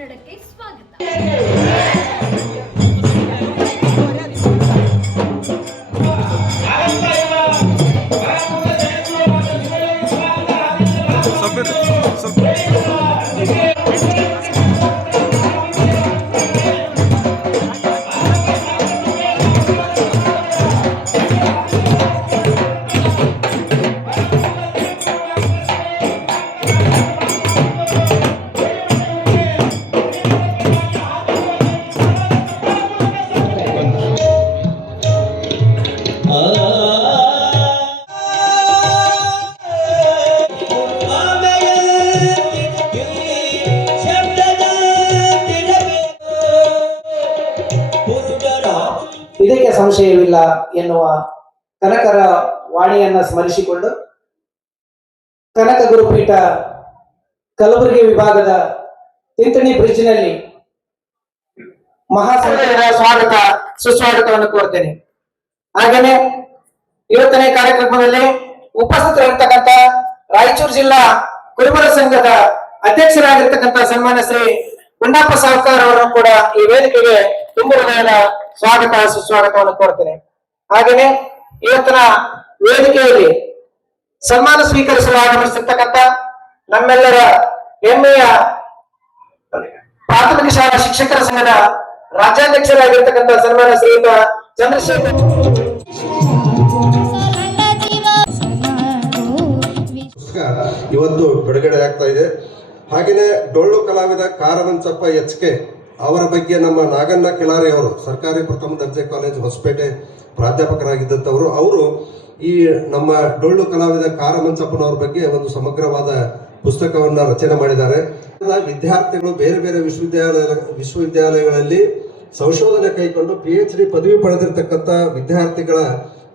ಕನ್ನಡಕ್ಕೆ ಸ್ವಾಗತ. ಇದಕ್ಕೆ ಸಂಶಯವಿಲ್ಲ ಎನ್ನುವ ಕನಕರ ವಾಣಿಯನ್ನ ಸ್ಮರಿಸಿಕೊಂಡು ಕನಕ ಗುರುಪೀಠ ಕಲಬುರಗಿ ವಿಭಾಗದ ತಿಂತಣಿ ಬ್ರಿಡ್ಜ್ನಲ್ಲಿ ಮಹಾಸಂಘದ ಸ್ವಾಗತ ಸುಸ್ವಾಗತವನ್ನು ಕೋರ್ತೇನೆ. ಹಾಗೆಯೇ ಇವತ್ತನೇ ಕಾರ್ಯಕ್ರಮದಲ್ಲಿ ಉಪಸ್ಥಿತರಿರ್ತಕ್ಕಂಥ ರಾಯಚೂರು ಜಿಲ್ಲಾ ಕುರುಬರ ಸಂಘದ ಅಧ್ಯಕ್ಷರಾಗಿರ್ತಕ್ಕಂಥ ಸನ್ಮಾನ್ಯ ಶ್ರೀ ಗುಂಡಪ್ಪ ಸಾವ್ಕಾರ್ ಅವರನ್ನು ಕೂಡ ಈ ವೇದಿಕೆಗೆ ತುಂಬ ಹೃದಯದ ಸ್ವಾಗತ ಸುಸ್ವಾಗತವನ್ನು ಕೋರ್ತೇನೆ. ಹಾಗೆಯೇ ಇವತ್ತಿನ ವೇದಿಕೆಯಲ್ಲಿ ಸನ್ಮಾನ ಸ್ವೀಕರಿಸಲು ಆಗಮಿಸಿರ್ತಕ್ಕಂಥ ನಮ್ಮೆಲ್ಲರ ಹೆಮ್ಮೆಯ ಪ್ರಾಥಮಿಕ ಶಾಲಾ ಶಿಕ್ಷಕರ ಸಂಘದ ರಾಜ್ಯಾಧ್ಯಕ್ಷರಾಗಿರ್ತಕ್ಕಂಥ ಸನ್ಮಾನ ಶ್ರೀಯುತ ಚಂದ್ರಶೇಖರ್ ಇವತ್ತು ಬಿಡುಗಡೆ ಆಗ್ತಾ ಇದೆ. ಹಾಗೆಯೇ ಡೊಳ್ಳು ಕಲಾವಿದ ಕಾರಮಂಚಪ್ಪ ಎಚ್.ಕೆ ಅವರ ಬಗ್ಗೆ ನಮ್ಮ ನಾಗಣ್ಣ ಕಿಲಾರಿ ಅವರು ಸರ್ಕಾರಿ ಪ್ರಥಮ ದರ್ಜೆ ಕಾಲೇಜು ಹೊಸಪೇಟೆ ಪ್ರಾಧ್ಯಾಪಕರಾಗಿದ್ದಂಥವರು, ಅವರು ಈ ನಮ್ಮ ಡೊಳ್ಳು ಕಲಾವಿದ ಕಾರಮಂಚಪ್ಪನವ್ರ ಬಗ್ಗೆ ಒಂದು ಸಮಗ್ರವಾದ ಪುಸ್ತಕವನ್ನು ರಚನೆ ಮಾಡಿದ್ದಾರೆ. ವಿದ್ಯಾರ್ಥಿಗಳು ಬೇರೆ ಬೇರೆ ವಿಶ್ವವಿದ್ಯಾಲಯಗಳಲ್ಲಿ ಸಂಶೋಧನೆ ಕೈಗೊಂಡು PhD ಪದವಿ ಪಡೆದಿರ್ತಕ್ಕಂಥ ವಿದ್ಯಾರ್ಥಿಗಳ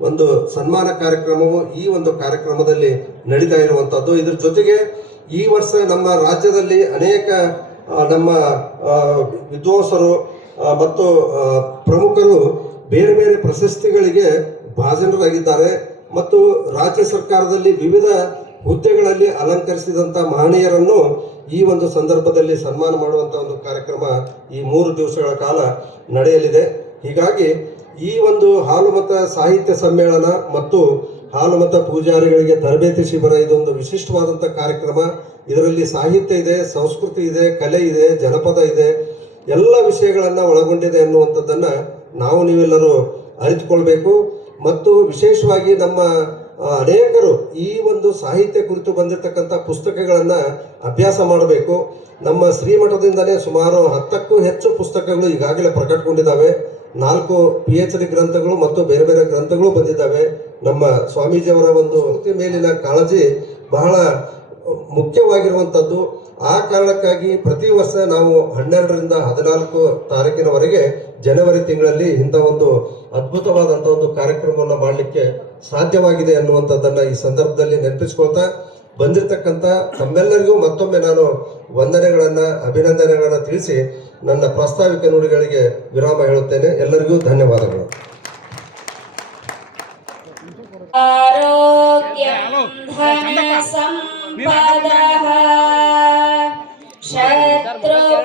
ಒಂದು ಸನ್ಮಾನ ಕಾರ್ಯಕ್ರಮವು ಈ ಒಂದು ಕಾರ್ಯಕ್ರಮದಲ್ಲಿ ನಡೀತಾ ಇರುವಂಥದ್ದು. ಇದ್ರ ಜೊತೆಗೆ ಈ ವರ್ಷ ನಮ್ಮ ರಾಜ್ಯದಲ್ಲಿ ಅನೇಕ ನಮ್ಮ ವಿದ್ವಾಂಸರು ಮತ್ತು ಪ್ರಮುಖರು ಬೇರೆ ಬೇರೆ ಪ್ರಶಸ್ತಿಗಳಿಗೆ ಭಾಜನರಾಗಿದ್ದಾರೆ ಮತ್ತು ರಾಜ್ಯ ಸರ್ಕಾರದಲ್ಲಿ ವಿವಿಧ ಹುದ್ದೆಗಳಲ್ಲಿ ಅಲಂಕರಿಸಿದಂಥ ಮಹನೀಯರನ್ನು ಈ ಒಂದು ಸಂದರ್ಭದಲ್ಲಿ ಸನ್ಮಾನ ಮಾಡುವಂಥ ಒಂದು ಕಾರ್ಯಕ್ರಮ ಈ 3 ದಿವಸಗಳ ಕಾಲ ನಡೆಯಲಿದೆ. ಹೀಗಾಗಿ ಈ ಒಂದು ಹಾಲುಮತ ಸಾಹಿತ್ಯ ಸಮ್ಮೇಳನ ಮತ್ತು ಹಾಲುಮತ ಪೂಜಾರಿಗಳಿಗೆ ತರಬೇತಿ ಶಿಬಿರ ಇದೊಂದು ವಿಶಿಷ್ಟವಾದಂಥ ಕಾರ್ಯಕ್ರಮ. ಇದರಲ್ಲಿ ಸಾಹಿತ್ಯ ಇದೆ, ಸಂಸ್ಕೃತಿ ಇದೆ, ಕಲೆ ಇದೆ, ಜನಪದ ಇದೆ, ಎಲ್ಲ ವಿಷಯಗಳನ್ನು ಒಳಗೊಂಡಿದೆ ಎನ್ನುವಂಥದ್ದನ್ನು ನಾವು ನೀವೆಲ್ಲರೂ ಅರಿತುಕೊಳ್ಬೇಕು. ಮತ್ತು ವಿಶೇಷವಾಗಿ ನಮ್ಮ ಅನೇಕರು ಈ ಒಂದು ಸಾಹಿತ್ಯ ಕುರಿತು ಬಂದಿರತಕ್ಕಂಥ ಪುಸ್ತಕಗಳನ್ನು ಅಭ್ಯಾಸ ಮಾಡಬೇಕು. ನಮ್ಮ ಶ್ರೀಮಠದಿಂದಲೇ ಸುಮಾರು 10ಕ್ಕೂ ಹೆಚ್ಚು ಪುಸ್ತಕಗಳು ಈಗಾಗಲೇ ಪ್ರಕಟಗೊಂಡಿದ್ದಾವೆ. 4 PhD ಗ್ರಂಥಗಳು ಮತ್ತು ಬೇರೆ ಬೇರೆ ಗ್ರಂಥಗಳು ಬಂದಿದ್ದಾವೆ. ನಮ್ಮ ಸ್ವಾಮೀಜಿಯವರ ಒಂದು ಮೇಲಿನ ಕಾಳಜಿ ಬಹಳ ಮುಖ್ಯವಾಗಿರುವಂಥದ್ದು. ಆ ಕಾರಣಕ್ಕಾಗಿ ಪ್ರತಿ ವರ್ಷ ನಾವು 12ರಿಂದ 14 ತಾರೀಕಿನವರೆಗೆ ಜನವರಿ ತಿಂಗಳಲ್ಲಿ ಇಂಥ ಒಂದು ಅದ್ಭುತವಾದಂಥ ಒಂದು ಕಾರ್ಯಕ್ರಮವನ್ನು ಮಾಡಲಿಕ್ಕೆ ಸಾಧ್ಯವಾಗಿದೆ ಅನ್ನುವಂಥದ್ದನ್ನು ಈ ಸಂದರ್ಭದಲ್ಲಿ ನೆನಪಿಸ್ಕೊಳ್ತಾ ಬಂದಿರತಕ್ಕಂಥ ತಮ್ಮೆಲ್ಲರಿಗೂ ಮತ್ತೊಮ್ಮೆ ನಾನು ವಂದನೆಗಳನ್ನು ಅಭಿನಂದನೆಗಳನ್ನು ತಿಳಿಸಿ ನನ್ನ ಪ್ರಾಸ್ತಾವಿಕ ನುಡಿಗಳಿಗೆ ವಿರಾಮ ಹೇಳುತ್ತೇನೆ. ಎಲ್ಲರಿಗೂ ಧನ್ಯವಾದಗಳು. ಆರೋಗ್ಯಂ ಧನ ಸಂಪದಃ ಶತ್ರುಬುದ್ಧಿನಾಶಾಯ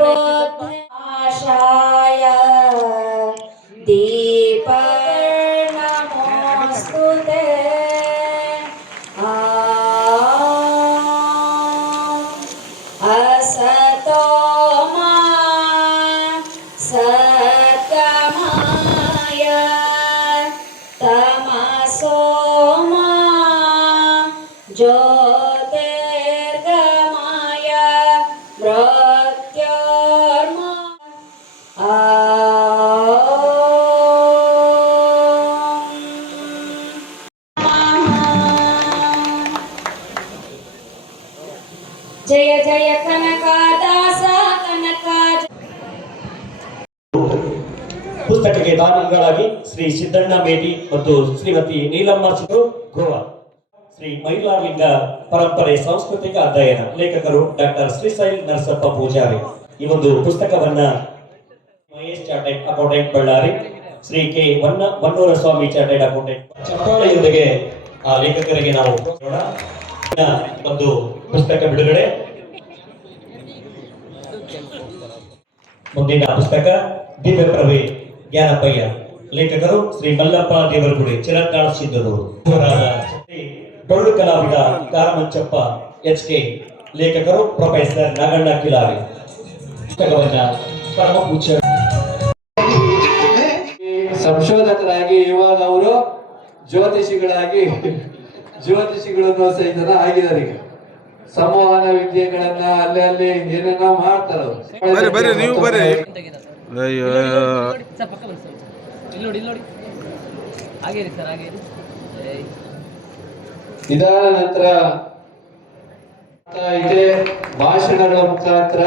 ದೀಪರ್ಣಮೋಸ್ತುತೇ असतो मा सत्कमाय तमसो मा ज्योतिर्गमाय मृत्योर्मा जय जय कनकादास कनका. ಪುಸ್ತಕಕ್ಕೆ ದಾನಿಗಳಾಗಿ ಶ್ರೀ ಸಿದ್ದಣ್ಣ ಮೇಟಿ ಮತ್ತು ಶ್ರೀಮತಿ ನೀಲಮ್ಮ ಚಿರು ಗೋವಾ. ಶ್ರೀ ಮೈಲಾರಲಿಂಗ ಪರಂಪರೆ ಸಾಂಸ್ಕೃತಿಕ ಅಧ್ಯಯನ, ಲೇಖಕರು ಡಾಕ್ಟರ್ ಶ್ರೀಶೈಲ್ ನರಸಪ್ಪ ಪೂಜಾರಿ. ಈ ಒಂದು ಪುಸ್ತಕವನ್ನ Mahesh chartered accountant Ballari, Shri K Vannura Swami chartered accountant. ಚಪ್ಪಾಳೆಯೊಂದಿಗೆ ಆ ಲೇಖಕರಿಗೆ ನಾವು ಒಂದು ಪುಸ್ತಕ ಬಿಡುಗಡೆ. ಮುಂದಿನ ಪುಸ್ತಕ ದಿವ್ಯ ಪ್ರಭೆ ಜ್ಞಾನಪಯ್ಯ, ಲೇಖಕರು ಶ್ರೀ ಮಲ್ಲಪ್ಪ ದೇವರಗುಡಿ, ಚಿರಂತಾಳ ಸಿದ್ದರೂರು. ಶ್ರೀ ಡೊಳ್ಳು ಕಲಾವಿದ ಕಾರಮಂಚಪ್ಪ HK, ಲೇಖಕರು ಪ್ರೊಫೆಸರ್ ನಾಗಣ್ಣ ಕಿಲಾವಿ. ಪುಸ್ತಕವನ್ನ ಪರಮ ಪೂಜ್ಯ ಸಂಶೋಧಕರಾಗಿ ಇವಾಗ ಅವರು ಜ್ಯೋತಿಷಿಗಳನ್ನು ಸಹಿತ ಆಗಿದ್ದಾರೆ. ಈಗ ಸಂವಹನ ವಿದ್ಯೆಗಳನ್ನ ಅಲ್ಲಿ ಏನೇನೋ ಮಾಡ್ತಾರ. ನೀವು ಬರ್ರಿ. ಇದಾದ ನಂತರ ಇದೆ ಭಾಷಣಗಳ ಮುಖಾಂತರ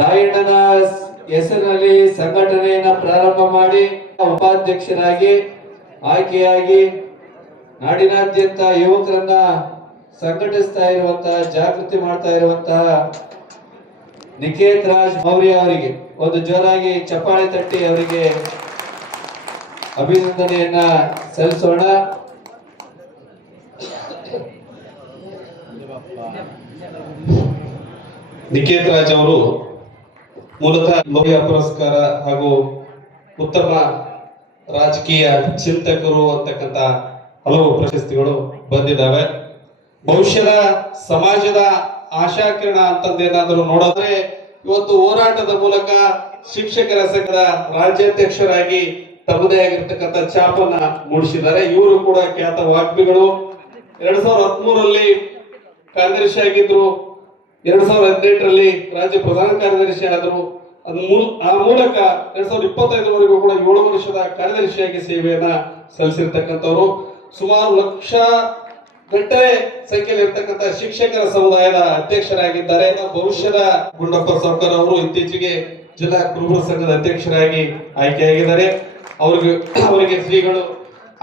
ರಾಯಣ್ಣನ ಹೆಸರಿನಲ್ಲಿ ಸಂಘಟನೆಯನ್ನ ಪ್ರಾರಂಭ ಮಾಡಿ ಉಪಾಧ್ಯಕ್ಷರಾಗಿ ಆಯ್ಕೆಯಾಗಿ ನಾಡಿನಾದ್ಯಂತ ಯುವಕರನ್ನ ಸಂಘಟಿಸ್ತಾ ಇರುವಂತಹ, ಜಾಗೃತಿ ಮಾಡ್ತಾ ಇರುವಂತಹ ನಿಕೇತ್ ರಾಜ್ ಮೌರ್ಯ ಅವರಿಗೆ ಒಂದು ಜೋರಾಗಿ ಚಪ್ಪಾಳೆ ತಟ್ಟಿ ಅವರಿಗೆ ಅಭಿನಂದನೆಯನ್ನ ಸಲ್ಲಿಸೋಣ. ನಿಕೇತ್ ರಾಜ್ ಅವರು ಮೂಲತಃ ಲೋಹಿಯಾ ಪುರಸ್ಕಾರ ಹಾಗೂ ಉತ್ತಮ ರಾಜಕೀಯ ಚಿಂತಕರು ಅಂತಕ್ಕಂಥ ಹಲವು ಪ್ರಶಸ್ತಿಗಳು ಬಂದಿದ್ದಾವೆ. ಭವಿಷ್ಯದ ಸಮಾಜದ ಆಶಾಕಿರಣ ಅಂತಂದೇನಾದರೂ ನೋಡಿದ್ರೆ ಇವತ್ತು ಹೋರಾಟದ ಮೂಲಕ ಶಿಕ್ಷಕರ ಸಂಘದ ರಾಜ್ಯಾಧ್ಯಕ್ಷರಾಗಿ ತಮ್ಮದೇ ಆಗಿರ್ತಕ್ಕಂಥ ಛಾಪನ್ನ ಮೂಡಿಸಿದ್ದಾರೆ. ಇವರು ಕೂಡ ಖ್ಯಾತ ವಾಗ್ಮಿಗಳು. 2013ರಲ್ಲಿ ಕಾರ್ಯದರ್ಶಿ ಆಗಿದ್ರು, 2018ರಲ್ಲಿ ರಾಜ್ಯ ಪ್ರಧಾನ ಕಾರ್ಯದರ್ಶಿ ಆದರು. ಆ ಮೂಲಕ 2025ವರೆಗೂ ಕೂಡ 7 ವರ್ಷದ ಕಾರ್ಯದರ್ಶಿಯಾಗಿ ಸೇವೆಯನ್ನ ಸಲ್ಲಿಸಿರ್ತಕ್ಕಂಥವ್ರು. ಸುಮಾರು ಲಕ್ಷ ಗಟ್ಟಲೆ ಸಂಖ್ಯೆಯಲ್ಲಿ ಇರ್ತಕ್ಕಂಥ ಶಿಕ್ಷಕರ ಸಮುದಾಯದ ಅಧ್ಯಕ್ಷರಾಗಿದ್ದಾರೆ. ಭವಿಷ್ಯದ ಗುಂಡಪ್ಪ ಸರ್ಕಾರ ಅವರು ಇತ್ತೀಚೆಗೆ ಜಿಲ್ಲಾ ಕುರುಬರ ಸಂಘದ ಅಧ್ಯಕ್ಷರಾಗಿ ಆಯ್ಕೆಯಾಗಿದ್ದಾರೆ. ಅವರಿಗೆ ಶ್ರೀಗಳು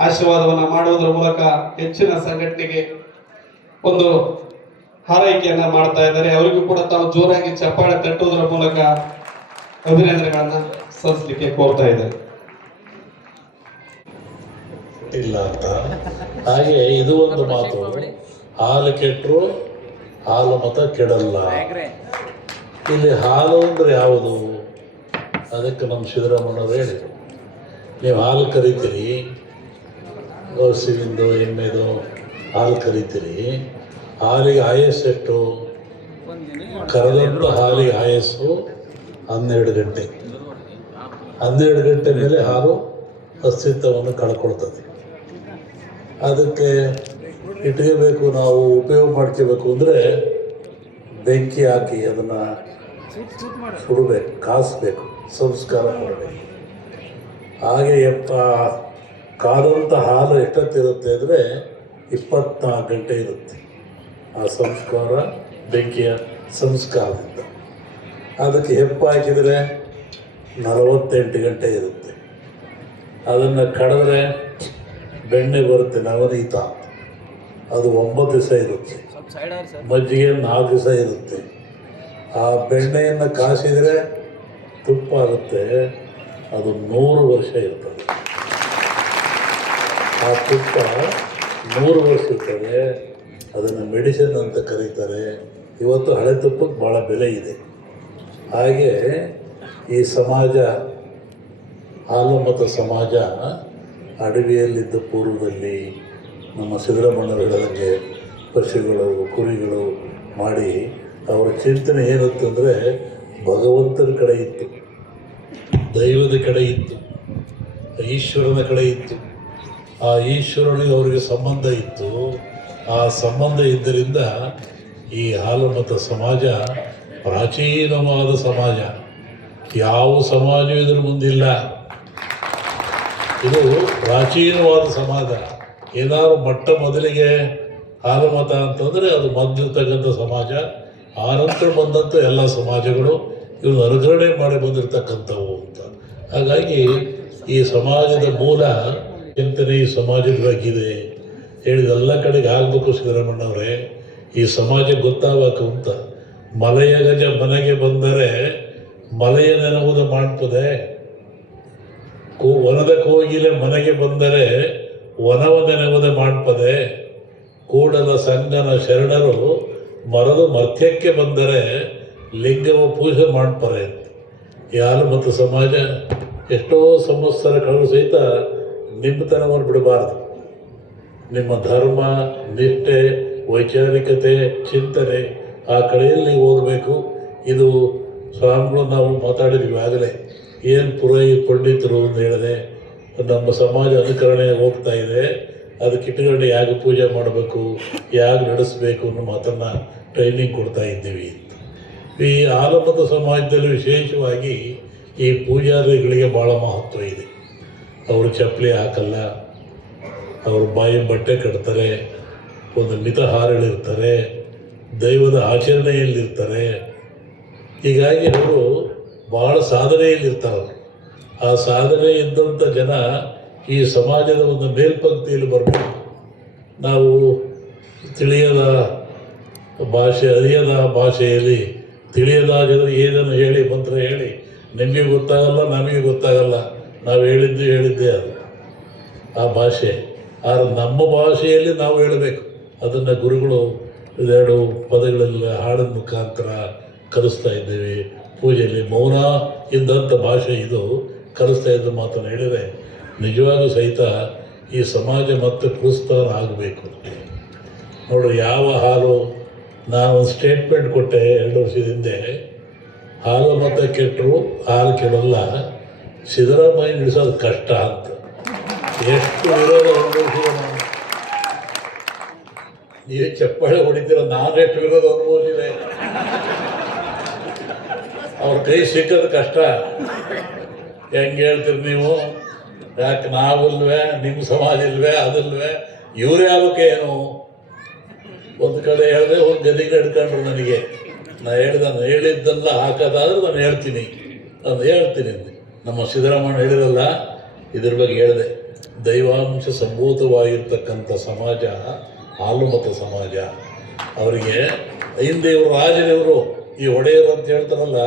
ಆಶೀರ್ವಾದವನ್ನ ಮಾಡುವುದರ ಮೂಲಕ ಹೆಚ್ಚಿನ ಸಂಘಟನೆಗೆ ಒಂದು ಹಾರೈಕೆಯನ್ನ ಮಾಡ್ತಾ ಇದ್ದಾರೆ. ಅವರಿಗೂ ಕೂಡ ತಾವು ಜೋರಾಗಿ ಚಪ್ಪಾಳೆ ತಟ್ಟುವುದರ ಮೂಲಕ ಅಭಿನಂದನೆಗಳನ್ನ ಸಲ್ಲಿಸಲಿಕ್ಕೆ ಕೋರ್ತಾ ಇದ್ದಾರೆ. ಇಲ್ಲ ಅಂತ ಹಾಗೆ ಇದು ಒಂದು ಮಾತು, ಹಾಲು ಕೆಟ್ಟರು ಹಾಲು ಮತ ಕೆಡಲ್ಲ. ಇಲ್ಲಿ ಹಾಲು ಅಂದ್ರೆ ಯಾವುದು? ಅದಕ್ಕೆ ನಮ್ಮ ಸಿದ್ದರಾಮಯ್ಯವರು ಹೇಳಿದರು, ನೀವು ಹಾಲು ಕರಿತೀರಿ, ಹಸುವಿಂದು ಎಮ್ಮೆದು ಹಾಲು ಕರಿತೀರಿ, ಹಾಲಿಗೆ ಆಯಸ್ಸು ಎಷ್ಟು? ಕರೆದಂಥ ಹಾಲಿಗೆ ಆಯಸ್ಸು 12 ಗಂಟೆ. 12 ಗಂಟೆ ಮೇಲೆ ಹಾಲು ಅಸ್ತಿತ್ವವನ್ನು ಕಳ್ಕೊಳ್ತದೆ. ಅದಕ್ಕೆ ಇಟ್ಕೋಬೇಕು, ನಾವು ಉಪಯೋಗ ಮಾಡ್ಕೋಬೇಕು ಅಂದರೆ ಬೆಂಕಿ ಹಾಕಿ ಅದನ್ನು ಸುಡಬೇಕು, ಕಾಸಬೇಕು, ಸಂಸ್ಕಾರ ಮಾಡಬೇಕು. ಹಾಗೆ ಕಾದಂಥ ಹಾಲು ಎಷ್ಟೊತ್ತಿರುತ್ತೆ ಅಂದರೆ 24 ಗಂಟೆ ಇರುತ್ತೆ ಆ ಸಂಸ್ಕಾರ, ಬೆಂಕಿಯ ಸಂಸ್ಕಾರದಿಂದ. ಅದಕ್ಕೆ ಹೆಪ್ಪ ಹಾಕಿದರೆ 48 ಗಂಟೆ ಇರುತ್ತೆ. ಅದನ್ನು ಕಡಿದ್ರೆ ಬೆಣ್ಣೆ ಬರುತ್ತೆ, ನವನೀತ, ಅದು 9 ದಿವಸ ಇರುತ್ತೆ. ಮಜ್ಜಿಗೆ 4 ದಿವಸ ಇರುತ್ತೆ. ಆ ಬೆಣ್ಣೆಯನ್ನು ಕಾಸಿದರೆ ತುಪ್ಪ ಆಗುತ್ತೆ, ಅದು 100 ವರ್ಷ ಇರ್ತದೆ. ಆ ತುಪ್ಪ 100 ವರ್ಷ ಇರ್ತದೆ. ಅದನ್ನು ಮೆಡಿಸಿನ್ ಅಂತ ಕರೀತಾರೆ. ಇವತ್ತು ಹಳೆ ತುಪ್ಪಕ್ಕೆ ಭಾಳ ಬೆಲೆ ಇದೆ. ಹಾಗೆ ಈ ಸಮಾಜ, ಹಾಲುಮತ ಸಮಾಜ ಅಡವಿಯಲ್ಲಿದ್ದ ಪೂರ್ವದಲ್ಲಿ ನಮ್ಮ ಸಿದ್ದರಾಮಯ್ಯರು ಹೇಳಿದಂಗೆ ಪಶುಗಳು, ಕುರಿಗಳು ಮಾಡಿ ಅವರ ಚಿಂತನೆ ಏನಿತ್ತಂದರೆ ಭಗವಂತನ ಕಡೆ ಇತ್ತು, ದೈವದ ಕಡೆ ಇತ್ತು, ಈಶ್ವರನ ಕಡೆ ಇತ್ತು. ಆ ಈಶ್ವರನಿಗೆ ಅವರಿಗೆ ಸಂಬಂಧ ಇತ್ತು. ಆ ಸಂಬಂಧ ಇದ್ದರಿಂದ ಈ ಹಾಲುಮತ ಸಮಾಜ ಪ್ರಾಚೀನವಾದ ಸಮಾಜ. ಯಾವ ಸಮಾಜ ಇದ್ರ ಮುಂದಿಲ್ಲ. ಇದು ಪ್ರಾಚೀನವಾದ ಸಮಾಜ. ಏನಾದ್ರು ಮೊದಲಿಗೆ ಹಾಲುಮತ ಅಂತಂದರೆ ಅದು ಮೊದಲಿರ್ತಕ್ಕಂಥ ಸಮಾಜ. ಆನಂತರ ಬಂದಂಥ ಎಲ್ಲ ಸಮಾಜಗಳು ಇವನ್ನು ಅನುಕರಣೆ ಮಾಡಿ ಬಂದಿರತಕ್ಕಂಥವು ಅಂತ. ಹಾಗಾಗಿ ಈ ಸಮಾಜದ ಮೂಲ ಚಿಂತನೆ ಈ ಸಮಾಜದಾಗಿದೆ. ಹೇಳಿದೆಲ್ಲ ಕಡೆಗೆ ಆಗಬೇಕು ಸಿದ್ದರಾಮಯ್ಯನವರೇ. ಈ ಸಮಾಜ ಗೊತ್ತಾಗಬೇಕು ಅಂತ. ಮಲೆಯ ಗಜ ಮನೆಗೆ ಬಂದರೆ ಮಲೆಯ ನೆನವುದು ಮಾಡ್ತದೆ. ವನದ ಕೋಗಿಲೆ ಮನೆಗೆ ಬಂದರೆ ವನವ ನೆನವುದೇ ಮಾಡ್ಪದೆ. ಕೂಡಲ ಸಂಗನ ಶರಣರು ಮರದ ಮಧ್ಯಕ್ಕೆ ಬಂದರೆ ಲಿಂಗವ ಪೂಜೆ ಮಾಡ್ತಾರೆ ಅಂತ. ಈ ಹಾಲುಮತ ಸಮಾಜ ಎಷ್ಟೋ ಸಂವತ್ಸರ ಕಳೆದು ಸಹಿತ ನಿಮ್ಮತನವನ್ನು ಬಿಡಬಾರ್ದು. ನಿಮ್ಮ ಧರ್ಮ, ನಿಷ್ಠೆ, ವೈಚಾರಿಕತೆ, ಚಿಂತನೆ ಆ ಕಡೆಯಲ್ಲಿ ಹೋಗಬೇಕು. ಇದು ಸ್ವಾಮಿಗಳು ನಾವು ಮಾತಾಡಿದ್ವಿ ಆಗಲೇ. ಏನು ಪುರೋಹಿತ ಪಂಡಿತರು ಅಂತ ಹೇಳಿದೆ, ನಮ್ಮ ಸಮಾಜ ಅನುಕರಣೆ ಹೋಗ್ತಾ ಇದೆ, ಅದಕ್ಕೆ ಇಟ್ಟುಕೊಂಡು ಯಾಗ ಪೂಜೆ ಮಾಡಬೇಕು, ಯಾಗ ನಡೆಸಬೇಕು ಅನ್ನೋ ಮಾತನ್ನು ಟ್ರೈನಿಂಗ್ ಕೊಡ್ತಾ ಇದ್ದೀವಿ. ಈ ಹಾಲುಮತ ಸಮಾಜದಲ್ಲಿ ವಿಶೇಷವಾಗಿ ಈ ಪೂಜಾರಿಗಳಿಗೆ ಭಾಳ ಮಹತ್ವ ಇದೆ. ಅವರು ಚಪ್ಪಲಿ ಹಾಕಲ್ಲ, ಅವರು ಬಾಯಿ ಬಟ್ಟೆ ಕಟ್ತಾರೆ, ಒಂದು ಮಿತಹಾರಗಳಿರ್ತಾರೆ, ದೈವದ ಆಚರಣೆಯಲ್ಲಿರ್ತಾರೆ. ಹೀಗಾಗಿ ಅವರು ಭಾಳ ಸಾಧನೆಯಲ್ಲಿರ್ತಾರೆ. ಆ ಸಾಧನೆ ಇದ್ದಂಥ ಜನ ಈ ಸಮಾಜದ ಒಂದು ಮೇಲ್ಪಂಕ್ತಿಯಲ್ಲಿ ಬರಬೇಕು. ನಾವು ತಿಳಿಯದ ಭಾಷೆ, ಅರಿಯದ ಭಾಷೆಯಲ್ಲಿ ತಿಳಿಯದ ಜನರು ಏನನ್ನು ಹೇಳಿ ಮಂತ್ರ ಹೇಳಿ ನಿಮಗೆ ಗೊತ್ತಾಗಲ್ಲ, ನಮಗೆ ಗೊತ್ತಾಗಲ್ಲ, ನಾವು ಹೇಳಿದ್ದೇ ಅದು ಆ ಭಾಷೆ. ಆದರೆ ನಮ್ಮ ಭಾಷೆಯಲ್ಲಿ ನಾವು ಹೇಳಬೇಕು. ಅದನ್ನು ಗುರುಗಳು ಇದೆರಡು ಪದಗಳಲ್ಲಿ ಹಾಡಿನ ಮುಖಾಂತರ ಕಲಿಸ್ತಾ ಇದ್ದೇವೆ. ಪೂಜೆಯಲ್ಲಿ ಮೌನ ಇದ್ದಂಥ ಭಾಷೆ ಇದು ಕಲಿಸ್ತಾ ಇದ್ದ ಮಾತನ್ನು ಹೇಳಿದರೆ ನಿಜವಾಗೂ ಸಹಿತ ಈ ಸಮಾಜ ಮತ್ತೆ ಪ್ರೋತ್ಸಾಹ ಆಗಬೇಕು. ನೋಡ್ರಿ, ಯಾವ ಹಾಲು, ನಾನು ಒಂದು ಸ್ಟೇಟ್ಮೆಂಟ್ ಕೊಟ್ಟೆ 2 ವರ್ಷದ ಹಿಂದೆ, ಹಾಲು ಮತ್ತು ಕೆಟ್ಟರು ಹಾಲು ಕೆಡಲ್ಲ, ಸಿದ್ದರಾಮಯ್ಯ ನಿಲ್ಲಿಸೋದು ಕಷ್ಟ ಅಂತ. ಎಷ್ಟು ವಿರೋಧ ಅನುಭವಿಸಿದ ನಾನು, ನೀವು ಚಪ್ಪಾಳೆ ಹೊಡಿತೀರ, ನಾನೆಷ್ಟು ವಿರೋಧ ಅನುಭವಿಸಿದೆ. ಅವ್ರ ಕೈ ಸಿಕ್ಕೋದು ಕಷ್ಟ. ಹೆಂಗೆ ಹೇಳ್ತೀರಿ ನೀವು? ಯಾಕೆ ನಾವಿಲ್ವೇ, ನಿಮ್ಮ ಸಮಾಜ ಇಲ್ವೇ, ಅದಿಲ್ವೇ, ಇವರೇ ಆಗಕ್ಕೆ ಏನು? ಒಂದು ಕಡೆ ಹೇಳಿದೆ, ಒಂದು ಗದಿಗೆ ಹಿಡ್ಕೊಂಡ್ರು ನನಗೆ. ನಾನು ಹೇಳಿದ್ದೆಲ್ಲ ಹಾಕೋದಾದ್ರೆ ನಾನು ಹೇಳ್ತೀನಿ. ನಮ್ಮ ಸಿದ್ದರಾಮಯ್ಯ ಹೇಳಿರಲ್ಲ, ಇದ್ರ ಬಗ್ಗೆ ಹೇಳಿದೆ. ದೈವಾಂಶ ಸಂಭೂತವಾಗಿರ್ತಕ್ಕಂಥ ಸಮಾಜ ಹಾಲುಮತ ಸಮಾಜ. ಅವರಿಗೆ ಹಿಂದೆ ಇವರು ರಾಜರಿವರು, ಈ ಒಡೆಯರು ಅಂತ ಹೇಳ್ತಾರಲ್ಲ,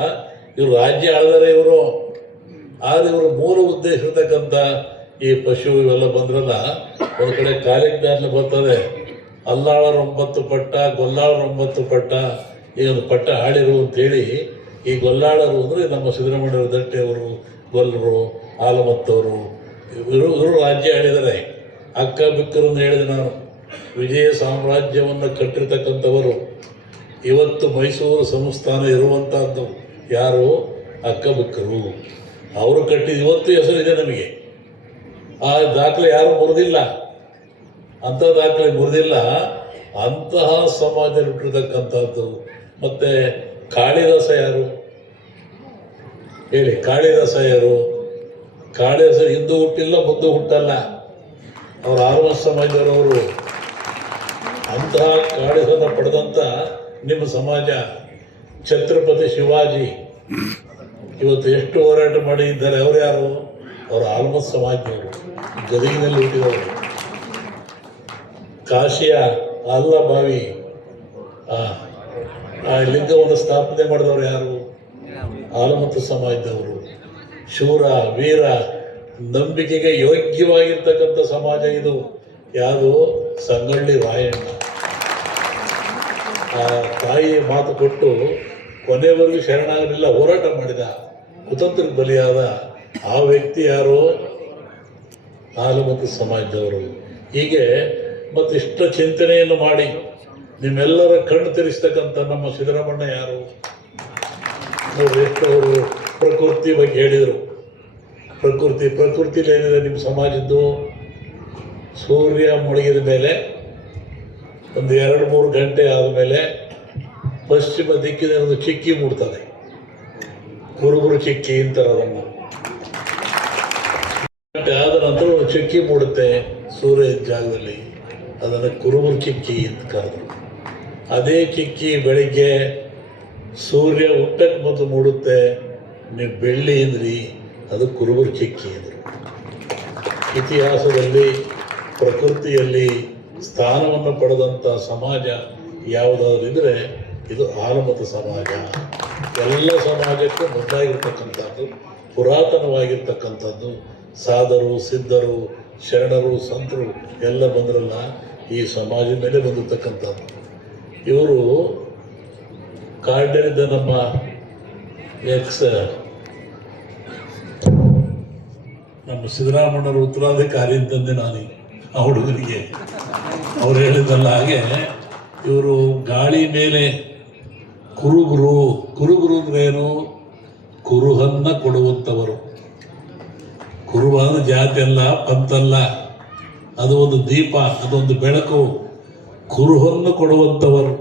ಇವರು ರಾಜ್ಯ ಆಳಿದರೆ ಇವರು. ಆದರೆ ಇವರು ಮೂಲ ಉದ್ದೇಶ ಇರ್ತಕ್ಕಂಥ ಈ ಪಶು ಇವೆಲ್ಲ ಬಂದ್ರಲ್ಲ, ಒಂದು ಕಡೆ ಕಾಲಿಜ್ಞಾನ ಬರ್ತದೆ, ಅಲ್ಲಾಳರು 9 ಪಟ್ಟ, ಗೊಲ್ಲಾಳರು 9 ಪಟ್ಟ, ಈ ಒಂದು ಪಟ್ಟ ಆಳಿರು ಅಂತೇಳಿ. ಈ ಗೊಲ್ಲಾಳರು ಅಂದರೆ ನಮ್ಮ ಸಿದ್ದರಾಮಯ್ಯವರು, ದಟ್ಟೆಯವರು, ಗೊಲ್ಲರು, ಹಾಲುಮತ್ತವರು, ಇವರು ರಾಜ್ಯ ಆಳಿದ್ದಾರೆ. ಅಕ್ಕ ಬಿಕ್ಕರನ್ನು ಹೇಳಿದೆ ನಾನು. ವಿಜಯ ಸಾಮ್ರಾಜ್ಯವನ್ನು ಕಟ್ಟಿರ್ತಕ್ಕಂಥವರು. ಇವತ್ತು ಮೈಸೂರು ಸಂಸ್ಥಾನ ಇರುವಂಥದ್ದು ಯಾರು? ಅಕ್ಕ ಬಿಕ್ಕರು. ಅವರು ಕಟ್ಟಿದ ಇವತ್ತು ಹೆಸರಿದೆ ನಮಗೆ. ಆ ದಾಖಲೆ ಯಾರು ಮುರಿದಿಲ್ಲ, ಅಂಥ ದಾಖಲೆ ಮುರಿದಿಲ್ಲ. ಅಂತಹ ಸಮಾಜ ಹುಟ್ಟಿರ್ತಕ್ಕಂಥದ್ದು. ಮತ್ತು ಕಾಳಿದಾಸ ಯಾರು ಹೇಳಿ? ಕಾಳಿದಾಸ ಯಾರು? ಕಾಳಿದಾಸ ಹಿಂದೂ ಹುಟ್ಟಿಲ್ಲ, ಮುಂದೆ ಹುಟ್ಟಲ್ಲ. ಅವರು ಆರ್ವ ಸಮಾಜದವರು. ಅಂತಹ ಕಾಳಿದಾಸನ ಪಡೆದಂಥ ನಿಮ್ಮ ಸಮಾಜ. ಛತ್ರಪತಿ ಶಿವಾಜಿ ಇವತ್ತು ಎಷ್ಟು ಹೋರಾಟ ಮಾಡಿದ್ದಾರೆ. ಅವರು ಯಾರು? ಅವರು ಹಾಲುಮತ ಸಮಾಜದವರು, ಗದಗಿನಲ್ಲಿ ಹುಟ್ಟಿದವರು. ಕಾಶಿಯ ಅಲ್ಲಭಾವಿ ಆ ಲಿಂಗವನ್ನು ಸ್ಥಾಪನೆ ಮಾಡಿದವರು ಯಾರು? ಹಾಲುಮತ ಸಮಾಜದವರು. ಶೂರ, ವೀರ, ನಂಬಿಕೆಗೆ ಯೋಗ್ಯವಾಗಿರ್ತಕ್ಕಂಥ ಸಮಾಜ ಇದು. ಯಾವುದು? ಸಂಗೊಳ್ಳಿ ರಾಯಣ್ಣ. ಆ ತಾಯಿ ಮಾತು ಕೊಟ್ಟು ಕೊನೆವರೆಗೂ ಶರಣಾಗಲಿಲ್ಲ, ಹೋರಾಟ ಮಾಡಿದ, ಕುತಂತ್ರಕ್ಕೆ ಬಲಿಯಾದ ಆ ವ್ಯಕ್ತಿ ಯಾರು? ಹಾಲುಮತ ಸಮಾಜದವರು. ಹೀಗೆ ಮತ್ತಿಷ್ಟ ಚಿಂತನೆಯನ್ನು ಮಾಡಿ ನಿಮ್ಮೆಲ್ಲರ ಕಣ್ಣು ತೆರೆಸ್ತಕ್ಕಂಥ ನಮ್ಮ ಸಿದ್ದರಾಮಣ್ಣ ಯಾರು? ನೋಡ್ರಿ, ಎಷ್ಟು ಅವರು ಪ್ರಕೃತಿ ಬಗ್ಗೆ ಹೇಳಿದರು. ಪ್ರಕೃತಿಲಿ ಏನಿದೆ ನಿಮ್ಮ ಸಮಾಜದ್ದು? ಸೂರ್ಯ ಮುಳುಗಿದ ಮೇಲೆ ಒಂದು 2-3 ಗಂಟೆ ಆದಮೇಲೆ ಪಶ್ಚಿಮ ದಿಕ್ಕಿನ ಒಂದು ಚಿಕ್ಕಿ ಮೂಡ್ತದೆ. ಕುರುಬರು ಚಿಕ್ಕಿ ಅಂತಾರೆ ಅದನ್ನು. ಆದ ನಂತರ ಒಂದು ಚಿಕ್ಕಿ ಮೂಡುತ್ತೆ ಸೂರ್ಯ ಜಾಗದಲ್ಲಿ, ಅದನ್ನು ಕುರುಬರು ಚಿಕ್ಕಿ ಅಂತ ಕರೆದ್ರು. ಅದೇ ಚಿಕ್ಕಿ ಬೆಳಿಗ್ಗೆ ಸೂರ್ಯ ಹುಟ್ಟಕ್ಕೆ ಮೊದಲು ಮೂಡುತ್ತೆ, ನೀವು ಬೆಳ್ಳಿ ಅಂದ್ರಿ, ಅದು ಕುರುಬರು ಚಿಕ್ಕಿ ಅಂದರು. ಇತಿಹಾಸದಲ್ಲಿ ಪ್ರಕೃತಿಯಲ್ಲಿ ಸ್ಥಾನವನ್ನು ಪಡೆದಂಥ ಸಮಾಜ ಯಾವುದಾದ್ರೂ ಇದ್ದರೆ ಇದು ಹಾಲುಮತ ಸಮಾಜ. ಎಲ್ಲ ಸಮಾಜಕ್ಕೂ ಮುಂದಾಗಿರ್ತಕ್ಕಂಥದ್ದು, ಪುರಾತನವಾಗಿರ್ತಕ್ಕಂಥದ್ದು. ಸಾಧರು, ಸಿದ್ಧರು, ಶರಣರು, ಸಂತರು ಎಲ್ಲ ಬಂದ್ರಲ್ಲ, ಈ ಸಮಾಜದ ಮೇಲೆ ಬಂದಿರ್ತಕ್ಕಂಥದ್ದು. ಇವರು ಕಾಡಿನಿಂದ ನಮ್ಮ ನಮ್ಮ ಸಿದ್ದರಾಮಣ್ಣರ ಉತ್ತರಾಧಿಕಾರಿ ಅಂತಂದೆ ನಾನು ಆ ಹುಡುಗರಿಗೆ. ಅವ್ರು ಹೇಳಿದಲ್ಲ ಹಾಗೆ ಇವರು ಗಾಳಿ ಮೇಲೆ ಕುರುಗುರು ಅಂದ್ರೇನು? ಕುರುಹನ್ನ ಕೊಡುವಂಥವರು. ಕುರುವಾದ ಜಾತಿ ಅಲ್ಲ, ಪಂತಲ್ಲ, ಅದು ಒಂದು ದೀಪ, ಅದೊಂದು ಬೆಳಕು. ಕುರುಹನ್ನು ಕೊಡುವಂಥವರು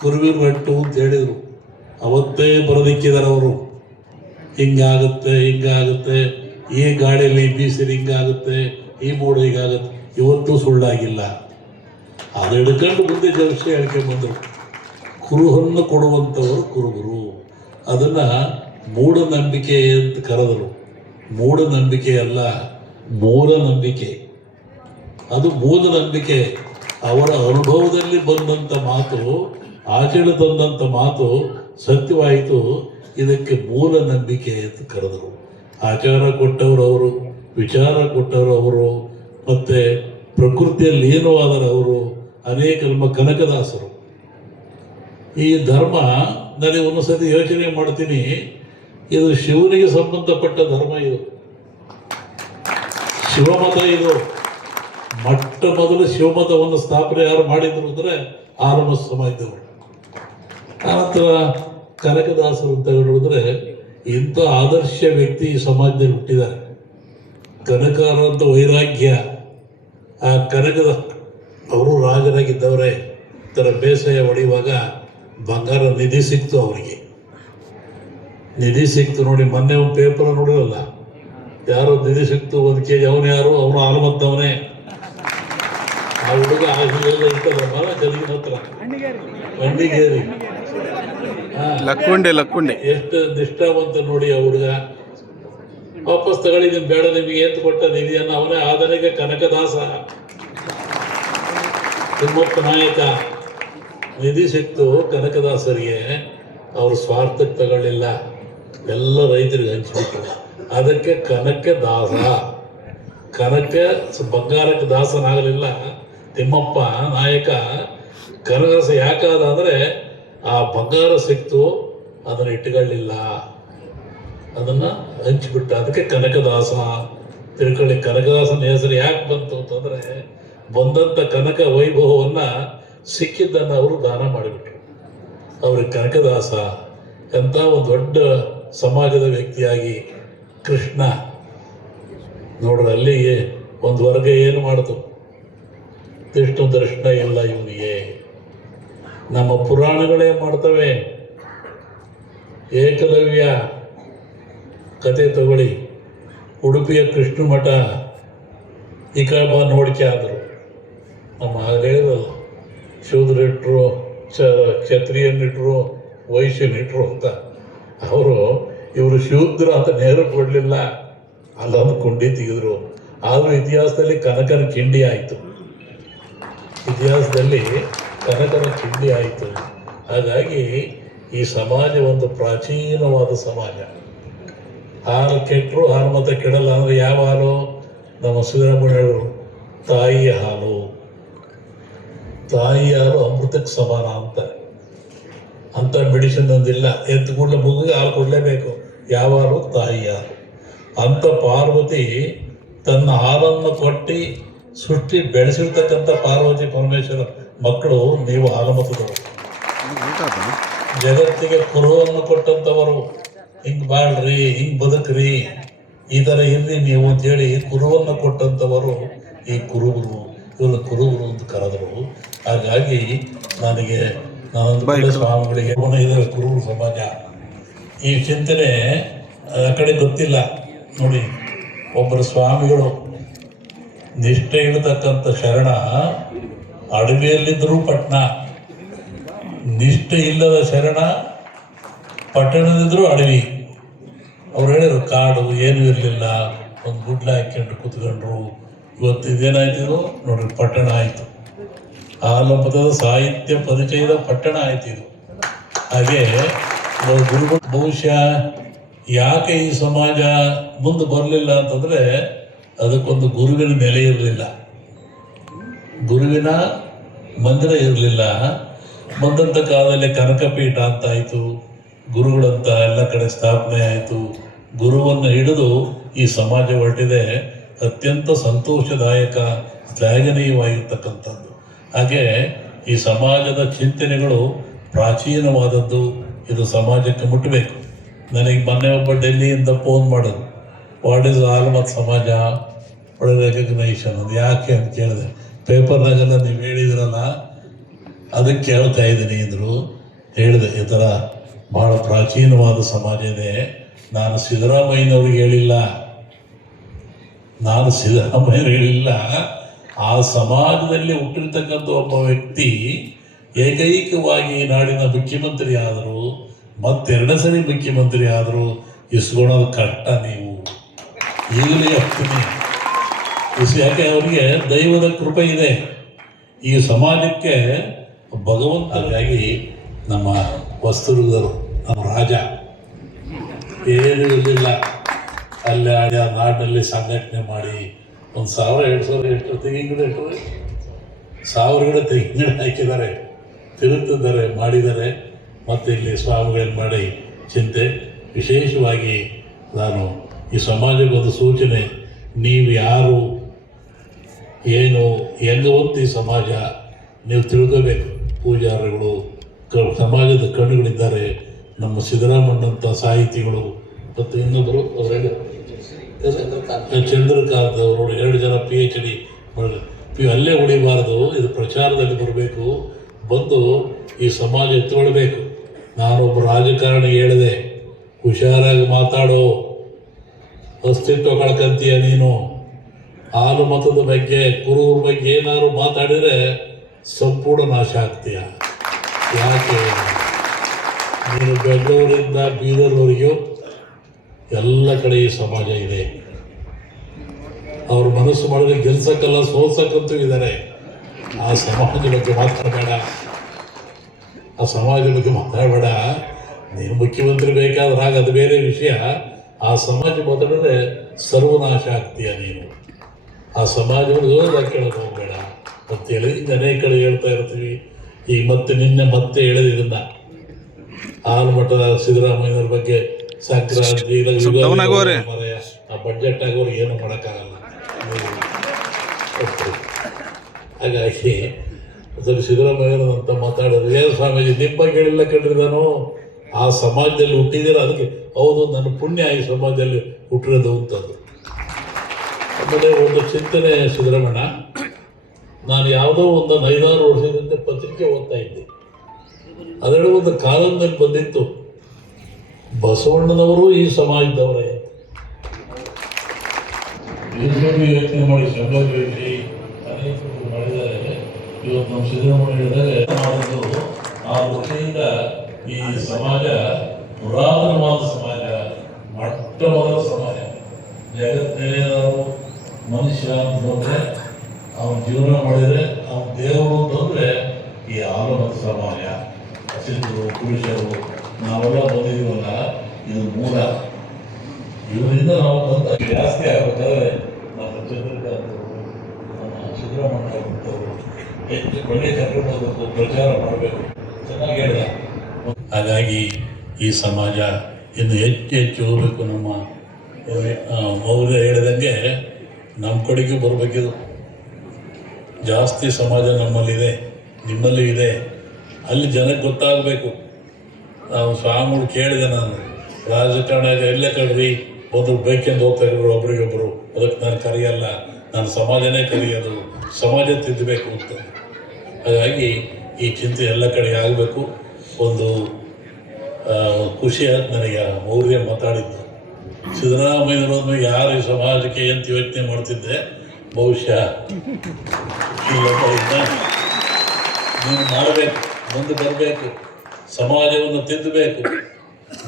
ಕುರುವಿನ ಮೆಟ್ಟು ಅಂತ ಹೇಳಿದರು. ಅವತ್ತೇ ಬರೋದಿಕ್ಕಿದ್ದಾರೆ ಅವರು. ಹಿಂಗಾಗುತ್ತೆ, ಈ ಗಾಳಿಯಲ್ಲಿ ಬೀಸಿರಿ ಹಿಂಗಾಗುತ್ತೆ, ಈ ಮೋಡ ಹೀಗಾಗುತ್ತೆ. ಇವತ್ತು ಸುಳ್ಳಾಗಿಲ್ಲ. ಅದು ಹಿಡ್ಕೊಂಡು ಮುಂದೆ ಜಲಸೆ ಹೇಳ್ಕೊಂಡ್ಬಂದರು. ಕುರುಹನ್ನು ಕೊಡುವಂಥವರು ಕುರುಬರು. ಅದನ್ನು ಮೂಢನಂಬಿಕೆ ಅಂತ ಕರೆದರು. ಮೂಢನಂಬಿಕೆ ಅಲ್ಲ, ಮೂಢನಂಬಿಕೆ. ಅದು ಮೂಢನಂಬಿಕೆ. ಅವರ ಅನುಭವದಲ್ಲಿ ಬಂದಂಥ ಮಾತು, ಆಚರಣೆ ತಂದಂಥ ಮಾತು ಸತ್ಯವಾಯಿತು. ಇದಕ್ಕೆ ಮೂಢನಂಬಿಕೆ ಅಂತ ಕರೆದರು. ಆಚಾರ ಕೊಟ್ಟವರು ಅವರು, ವಿಚಾರ ಕೊಟ್ಟವರು ಅವರು, ಮತ್ತು ಪ್ರಕೃತಿಯಲ್ಲಿ ಲೀನವಾದರು ಅವರು. ಅನೇಕ ನಮ್ಮ ಕನಕದಾಸರು. ಈ ಧರ್ಮ ನನಗೆ ಒಂದೊಂದ್ಸತಿ ಯೋಚನೆ ಮಾಡ್ತೀನಿ, ಇದು ಶಿವನಿಗೆ ಸಂಬಂಧಪಟ್ಟ ಧರ್ಮ. ಇದು ಶಿವಮತ. ಇದು ಮೊಟ್ಟ ಮೊದಲು ಶಿವಮತವನ್ನು ಸ್ಥಾಪನೆ ಯಾರು ಮಾಡಿದ್ರು ಅಂದರೆ ಆರಂಭ ಸಮಾಜದವರು. ಆನಂತರ ಕನಕದಾಸರು ಅಂತ ಹೇಳಿದ್ರೆ ಇಂಥ ಆದರ್ಶ ವ್ಯಕ್ತಿ ಈ ಸಮಾಜದಲ್ಲಿ ಹುಟ್ಟಿದ್ದಾರೆ. ಕನಕಾರ ಅಂತ ವೈರಾಗ್ಯ. ಆ ಕನಕದ ಅವರು ರಾಜರಾಗಿದ್ದವರೇ. ತರ ಬೇಸಾಯ ಹೊಡೆಯುವಾಗ ಬಂಗಾರ ನಿಧಿ ಸಿಕ್ತು ಅವರಿಗೆ. ನಿಧಿ ಸಿಕ್ತು ನೋಡಿ. ಮೊನ್ನೆ ಒಂದು ಪೇಪರ್ ನೋಡಿರಲ್ಲ, ಯಾರೋ ನಿಧಿ ಸಿಕ್ತು 1 kg. ಅವನು ಯಾರು? ಅವನು ಆಲಮತ್ತವನೇ. ಆ ಹುಡುಗ ಆಗಿಲ್ಲ ಇರ್ತದಮ್ಮ ಗದಗಿನ ಹತ್ರ ಬಂಡಿಗೇರಿ. ಲಕ್ಕುಂಡೆ ಎಷ್ಟು ನಿಷ್ಠಾವಂತ ನೋಡಿ ಆ ಹುಡುಗ. ವಾಪಸ್ ತಗೊಳ್ಳಿದ್ದೀನಿ, ಬೇಡ ನಿಮಗೆ ಅಂತ ಕೊಟ್ಟ ನಿಧಿಯನ್ನು ಅವನೇ ಆಧುನಿಕ ಕನಕದಾಸ, ತಿಮ್ಮಪ್ಪ ನಾಯಕ. ನಿಧಿ ಸಿಕ್ತು ಕನಕದಾಸರಿಗೆ. ಅವರು ಸ್ವಾರ್ಥಕ್ಕೆ ತಗೊಳ್ಳಿಲ್ಲ, ಎಲ್ಲ ರೈತರಿಗೆ ಹಂಚಿಬಿಟ್ಟು. ಅದಕ್ಕೆ ಕನಕ ದಾಸ. ಕನಕ ಬಂಗಾರಕ್ಕೆ ದಾಸನಾಗಲಿಲ್ಲ ತಿಮ್ಮಪ್ಪ ನಾಯಕ. ಕನಕದಾಸ ಯಾಕಾದ ಅಂದರೆ ಆ ಬಂಗಾರ ಸಿಕ್ತು, ಅದನ್ನು ಇಟ್ಟುಕೊಳ್ಳಿಲ್ಲ, ಅದನ್ನು ಹಂಚಿಬಿಟ್ಟ. ಅದಕ್ಕೆ ಕನಕದಾಸ ತಿಳ್ಕೊಳ್ಳಿ. ಕನಕದಾಸನ ಹೆಸರು ಯಾಕೆ ಬಂತು ಅಂತಂದರೆ ಬಂದಂಥ ಕನಕ ವೈಭವವನ್ನು ಸಿಕ್ಕಿದ್ದನ್ನು ಅವರು ದಾನ ಮಾಡಿಬಿಟ್ರು. ಅವ್ರಿಗೆ ಕನಕದಾಸ ಎಂಥ ಒಂದು ದೊಡ್ಡ ಸಮಾಜದ ವ್ಯಕ್ತಿಯಾಗಿ ಕೃಷ್ಣ ನೋಡ್ರಿ. ಅಲ್ಲಿಗೆ ಒಂದು ವರ್ಗ ಏನು ಮಾಡಿತು? ವಿಷ್ಣು ದರ್ಶನ ಇಲ್ಲ ಇವನಿಗೆ. ನಮ್ಮ ಪುರಾಣಗಳೇ ಮಾಡ್ತವೆ. ಏಕಲವ್ಯ ಕತೆ ತಗೊಳ್ಳಿ. ಉಡುಪಿಯ ಕೃಷ್ಣ ಮಠ ಈ ಕಡೆ ನೋಡಿಕೆ ಆದರು. ನಮ್ಮ ಹೇಳಿರಲ್ಲ, ಶೂದ್ರಿಟ್ರು, ಕ್ಷತ್ರಿಯನಿಟ್ರು, ವೈಶ್ಯನಿಟ್ರು ಅಂತ. ಇವರು ಶೂದ್ರ ಅಂತ ನೇರ ಕೊಡಲಿಲ್ಲ, ಅಲ್ಲೊಂದು ಕೊಂಡಿ ತೆಗೆದ್ರು. ಆದರೂ ಇತಿಹಾಸದಲ್ಲಿ ಕನಕನ ಕಿಂಡಿ ಆಯಿತು. ಇತಿಹಾಸದಲ್ಲಿ ಕನಕನ ಕಿಂಡಿ ಆಯಿತು. ಹಾಗಾಗಿ ಈ ಸಮಾಜ ಒಂದು ಪ್ರಾಚೀನವಾದ ಸಮಾಜ. ಹಾಲು ಕೆಟ್ಟರು ಹಾಲು ಮತ ಕೆಡಲ್ಲ ಅಂದರೆ ಯಾವ ಹಾಲು? ನಮ್ಮ ಸಿದ್ದರಾಮಯ್ಯ ಹೇಳಿದ್ರು, ತಾಯಿಯ ಹಾಲು. ತಾಯಿ ಹಾಲು ಅಮೃತಕ್ಕೆ ಸಮಾನ ಅಂತ ಮೆಡಿಸಿನ್ ಒಂದಿಲ್ಲ. ಎದ್ದು ಕೂಡಲೇ ಮಗುಗೆ ಹಾಲು ಕೊಡಲೇಬೇಕು. ಯಾವ ಹಾಲು? ತಾಯಿ ಹಾಲು. ಅಂಥ ಪಾರ್ವತಿ ತನ್ನ ಹಾಲನ್ನು ಕೊಟ್ಟು ಸೃಷ್ಟಿ ಬೆಳೆಸಿರ್ತಕ್ಕಂಥ ಪಾರ್ವತಿ ಪರಮೇಶ್ವರ ಮಕ್ಕಳು ನೀವು ಹಾಲುಮತದವರು. ಜಗತ್ತಿಗೆ ಕುರುವನ್ನು ಕೊಟ್ಟಂಥವರು. ಹಿಂಗೆ ಬಾಳ್ರಿ, ಹಿಂಗೆ ಬದುಕ್ರಿ, ಈ ಥರ ಇರ್ರಿ ನೀವು ಅಂತೇಳಿ ಕುರುವನ್ನು ಕೊಟ್ಟಂಥವರು ಈ ಕುರುಬರು. ಇವರು ಕುರುಬರು ಅಂತ ಕರೆದರು. ಹಾಗಾಗಿ ನಾನೊಂದು ಸ್ವಾಮಿಗಳಿಗೆ ಇದ್ದಾರೆ ಕುರುಬರು ಸಮಾಜ. ಈ ಚಿಂತನೆ ಆ ಕಡೆ ಗೊತ್ತಿಲ್ಲ ನೋಡಿ. ಒಬ್ಬರು ಸ್ವಾಮಿಗಳು ನಿಷ್ಠೆ ಇರತಕ್ಕಂಥ ಶರಣ ಅಡವಿಯಲ್ಲಿದ್ದರೂ ಪಟ್ಟಣ, ನಿಷ್ಠೆ ಇಲ್ಲದ ಶರಣ ಪಟ್ಟಣದಿದ್ದರೂ ಅಡವಿ. ಅವ್ರು ಹೇಳಿದ್ರು ಕಾಡು ಏನೂ ಇರಲಿಲ್ಲ, ಒಂದು ಗುಡ್ಲ ಹಾಕ್ಕೊಂಡು ಕೂತ್ಕೊಂಡ್ರು. ಇವತ್ತು ಇದೇನಾಯ್ತು ನೋಡ್ರಿ, ಪಟ್ಟಣ ಆಯಿತು. ಆಲಂಬದ ಸಾಹಿತ್ಯ ಪರಿಚಯದ ಪಟ್ಟಣ ಆಯ್ತು ಇದು. ಹಾಗೆ ಗುರುಗಳು ಬಹುಶಃ ಯಾಕೆ ಈ ಸಮಾಜ ಮುಂದೆ ಬರಲಿಲ್ಲ ಅಂತಂದರೆ ಅದಕ್ಕೊಂದು ಗುರುವಿನ ನೆಲೆ ಇರಲಿಲ್ಲ, ಗುರುವಿನ ಮಂದಿರ ಇರಲಿಲ್ಲ. ಬಂದಂಥ ಕಾಲದಲ್ಲಿ ಕನಕಪೀಠ ಅಂತ ಆಯಿತು, ಗುರುಗಳಂತ ಎಲ್ಲ ಕಡೆ ಸ್ಥಾಪನೆ ಆಯಿತು. ಗುರುವನ್ನು ಹಿಡಿದು ಈ ಸಮಾಜ ಹೊರಟಿದೆ. ಅತ್ಯಂತ ಸಂತೋಷದಾಯಕ, ಶ್ಲಾಘನೀಯವಾಗಿರ್ತಕ್ಕಂಥದ್ದು. ಹಾಗೆ ಈ ಸಮಾಜದ ಚಿಂತನೆಗಳು ಪ್ರಾಚೀನವಾದದ್ದು. ಇದು ಸಮಾಜಕ್ಕೆ ಮುಟ್ಟಬೇಕು. ನನಗೆ ಮೊನ್ನೆ ಒಬ್ಬ ಡೆಲ್ಲಿಯಿಂದ ಫೋನ್ ಮಾಡೋದು, ವಾಟ್ ಈಸ್ ಆಲ್ಮತ್ ಸಮಾಜ, ಒಳ್ಳೆ ರೆಕಗ್ನೈಷನ್. ಅದು ಯಾಕೆ ಅಂತ ಕೇಳಿದೆ. ಪೇಪರ್ನಾಗೆಲ್ಲ ನೀವು ಹೇಳಿದ್ರಲ್ಲ, ಅದಕ್ಕೆ ಕೇಳ್ತಾ ಇದ್ದೀನಿ ಅಂದರು. ಹೇಳಿದೆ, ಈ ಥರ ಭಾಳ ಪ್ರಾಚೀನವಾದ ಸಮಾಜ ಇದೆ. ನಾನು ಸಿದ್ದರಾಮಯ್ಯನವ್ರಿಗೆ ಹೇಳಿಲ್ಲ, ಆ ಸಮಾಜದಲ್ಲಿ ಹುಟ್ಟಿರ್ತಕ್ಕಂಥ ಒಬ್ಬ ವ್ಯಕ್ತಿ ಏಕೈಕವಾಗಿ ನಾಡಿನ ಮುಖ್ಯಮಂತ್ರಿ ಆದರು, ಮತ್ತೆರಡನೇ ಸರಿ ಮುಖ್ಯಮಂತ್ರಿ ಆದರು. ಇಸ್ಕೊಳ್ಳೋದು ಕಷ್ಟ. ನೀವು ಈಗಲೇ ಹೋಗ್ತೀನಿ. ಯಾಕೆ ಅವರಿಗೆ ದೈವದ ಕೃಪೆ ಇದೆ. ಈ ಸಮಾಜಕ್ಕೆ ಭಗವಂತನಿಗಾಗಿ ನಮ್ಮ ವಸ್ತುರುದರು, ನಮ್ಮ ರಾಜ ಏನೂ ಇರಲಿಲ್ಲ. ಅಲ್ಲಿ ಆ ನಾಡಿನಲ್ಲಿ ಸಂಘಟನೆ ಮಾಡಿ 1,000-2,000 ಎಷ್ಟು ತೆಂಗಿನ ಗಿಡ 1,000 ಗಿಡ ತೆಂಗಿನ ಗಿಡ ಹಾಕಿದ್ದಾರೆ, ತಿರುತ್ತಿದ್ದಾರೆ, ಮಾಡಿದ್ದಾರೆ. ಮತ್ತು ಇಲ್ಲಿ ಸ್ವಾಮಿಗಳು ಮಾಡಿ ಚಿಂತೆ. ವಿಶೇಷವಾಗಿ ನಾನು ಈ ಸಮಾಜಕ್ಕೊಂದು ಸೂಚನೆ, ನೀವು ಯಾರು ಏನು ಹೆಂಗೆ ಈ ಸಮಾಜ ನೀವು ತಿಳ್ಕೋಬೇಕು. ಪೂಜಾರಿಗಳು, ಸಮಾಜದ ಕಣ್ಣುಗಳಿದ್ದಾರೆ. ನಮ್ಮ ಸಿದ್ದರಾಮಣ್ಣಂಥ ಸಾಹಿತಿಗಳು ಮತ್ತು ಇನ್ನೊಬ್ಬರು ಅವರೆಲ್ಲ ಚಂದ್ರಕಾಂತ್ ಅವರು 2 ಜನ PhD ಅಲ್ಲೇ ಉಳಿಬಾರ್ದು. ಇದು ಪ್ರಚಾರದಲ್ಲಿ ಬರಬೇಕು, ಬಂದು ಈ ಸಮಾಜ ಎತ್ಕೊಳ್ಬೇಕು. ನಾನೊಬ್ಬ ರಾಜಕಾರಣಿ ಹೇಳಿದೆ, ಹುಷಾರಾಗಿ ಮಾತಾಡೋ, ಅಸ್ತಿತ್ವ ಕಳ್ಕಂತೀಯ ನೀನು. ಹಾಲು ಮತದ ಬಗ್ಗೆ, ಕುರುವ್ರ ಬಗ್ಗೆ ಏನಾದ್ರು ಮಾತಾಡಿದರೆ ಸಂಪೂರ್ಣ ನಾಶ ಆಗ್ತೀಯ. ಯಾಕೆ? ನೀನು ಬೆಂಗಳೂರಿಂದ ಬೀದರ್ವರೆಗೂ ಎಲ್ಲ ಕಡೆ ಈ ಸಮಾಜ ಇದೆ. ಅವ್ರ ಮನಸ್ಸು ಮಾಡಿದ್ರೆ ಗೆಲ್ಸಕ್ಕಲ್ಲ, ಸೋಲ್ಸಕ್ಕಂತೂ ಇದ್ದಾರೆ. ಆ ಸಮಾಜದ ಬಗ್ಗೆ ಮಾತಾಡಬೇಡ, ಆ ಸಮಾಜದ ಬಗ್ಗೆ ಮಾತಾಡಬೇಡ. ನೀನು ಮುಖ್ಯಮಂತ್ರಿ ಬೇಕಾದ್ರೆ ಆಗ ಅದು ಬೇರೆ ವಿಷಯ. ಆ ಸಮಾಜ ಮಾತಾಡಿದ್ರೆ ಸರ್ವನಾಶ ಆಗ್ತೀಯ ನೀನು. ಆ ಸಮಾಜವನ್ನು ಓದಕ್ಕೆ ಕೇಳಕ್ಕೆ ಹೋಗಬೇಡ ಅಂತೇಳಿ ಅನೇಕ ಕಡೆ ಹೇಳ್ತಾ ಇರ್ತೀವಿ. ಈಗ ಮತ್ತೆ ಹೇಳಿದೆ ಇದನ್ನ. ಆಲಮಠದ ಸಿದ್ದರಾಮಯ್ಯನವ್ರ ಬಗ್ಗೆ ಸಂಕ್ರಾಂತಿ ಆ ಬಡ್ಜೆಟ್ ಆಗೋರು ಏನು ಮಾಡೋಕ್ಕಾಗಲ್ಲ. ಹಾಗಾಗಿ ಅದರಲ್ಲಿ ಸಿದ್ದರಾಮಯ್ಯನಂತ ಮಾತಾಡೋದು, ಏನು ಸ್ವಾಮೀಜಿ ನಿಮ್ಮ ಬಗ್ಗೆ ಹೇಳಿಲ್ಲ ಕಂಡ್ರಿ, ನಾನು ಆ ಸಮಾಜದಲ್ಲಿ ಹುಟ್ಟಿದ್ದೀರ, ಅದಕ್ಕೆ ಹೌದು ನನ್ನ ಪುಣ್ಯ ಈ ಸಮಾಜದಲ್ಲಿ ಹುಟ್ಟಿರೋದು ಅಂತದ್ದು. ಆಮೇಲೆ ಒಂದು ಚಿಂತನೆ ಸಿದ್ದರಾಮಣ್ಣ, ನಾನು ಯಾವುದೋ ಒಂದು 5-6 ವರ್ಷದಿಂದ ಪತ್ರಿಕೆ ಓದ್ತಾ ಇದ್ದೆ. ಅದರಲ್ಲಿ ಒಂದು ಕಾಲಂದಲ್ಲಿ ಬಂದಿತ್ತು, ಬಸವಣ್ಣನವರು ಈ ಸಮಾಜದವರೇ. ಯೋಚನೆ ಮಾಡಿ ಸಂಘದಲ್ಲಿ ಅನೇಕರು ಮಾಡಿದ್ದಾರೆ. ಇವತ್ತು ನಮ್ಮ ಸಿದ್ದರಾಮಯ್ಯ ಹೇಳಿದರೆ ಮಾಡೋದು ಆ ವೃತ್ತಿಯಿಂದ ಈ ಸಮಾಜ ಪುರಾತನವಾದ ಸಮಾಜ, ಮೊಟ್ಟ ಮೊದಲ ಸಮಾಜ. ಜಗತ್ತಿನಲ್ಲಿ ನಾವು ಮನುಷ್ಯ ಅಂತಂದರೆ ಅವನ ಜೀವನ ಮಾಡಿದರೆ ಅವನ ದೇವರು ಅಂತಂದರೆ ಈ ಆಲಮತ ಸಮಾಜ. ಹಸಿರು ಪುರುಷರು ನಾವೆಲ್ಲ ಬಂದಿದ್ದೀವಲ್ಲ, ಇದು ಮೂಲ. ಇವರಿಂದ ನಾವು ಬಂದ ಜಾಸ್ತಿ ಆಗಬೇಕಾದ್ರೆ ನಮ್ಮ ಚಂದ್ರಕಾಂತ್ ಅವರು, ನಮ್ಮ ಸಿದ್ದರಾಮಣ್ಣ ಅವರು ಹೆಚ್ಚು ಒಳ್ಳೆ ಕರ್ಕೊಂಡು ಹೋಗಬೇಕು, ಪ್ರಚಾರ ಮಾಡಬೇಕು. ಚೆನ್ನಾಗಿ ಹೇಳಿದ. ಹಾಗಾಗಿ ಈ ಸಮಾಜ ಇನ್ನು ಹೆಚ್ಚು ಹೋಗಬೇಕು. ನಮ್ಮ ಮೌಲ್ಯ ಹೇಳಿದಂಗೆ ನಮ್ಮ ಕಡೆಗೂ ಬರಬೇಕಿದು. ಜಾಸ್ತಿ ಸಮಾಜ ನಮ್ಮಲ್ಲಿದೆ, ನಿಮ್ಮಲ್ಲಿ ಇದೆ. ಅಲ್ಲಿ ಜನಕ್ಕೆ ಗೊತ್ತಾಗಬೇಕು. ನಾವು ಸ್ವಾಮಿಗಳು ಕೇಳಿದೆ, ನಾನು ರಾಜಕಾರಣ ಎಲ್ಲೇ ಕಡ್ರಿ ಒಂದು ಬೈಕಿಂದ ಹೋಗ್ತಾ ಇದ್ರು ಒಬ್ರಿಗೊಬ್ಬರು. ಅದಕ್ಕೆ ನಾನು ಕರೆಯಲ್ಲ, ನಾನು ಸಮಾಜನೇ ಕರೆಯೋದು, ಸಮಾಜ ತಿದ್ದಬೇಕು ಅಂತ. ಹಾಗಾಗಿ ಈ ಚಿಂತೆ ಎಲ್ಲ ಕಡೆ ಆಗಬೇಕು. ಒಂದು ಖುಷಿ ಆಯ್ತು ನನಗೆ ಮೌರ್ಯ ಮಾತಾಡಿದ್ದು. ಸಿದ್ದರಾಮಯ್ಯನವ್ರನ್ನು ಯಾರು ಈ ಸಮಾಜಕ್ಕೆ ಅಂತ ಯೋಚನೆ ಮಾಡ್ತಿದ್ದೆ, ಬಹುಶಃ ನೀನು ಮಾಡಬೇಕು, ಮುಂದೆ ಬರಬೇಕು, ಸಮಾಜವನ್ನು ತಿದ್ದಬೇಕು,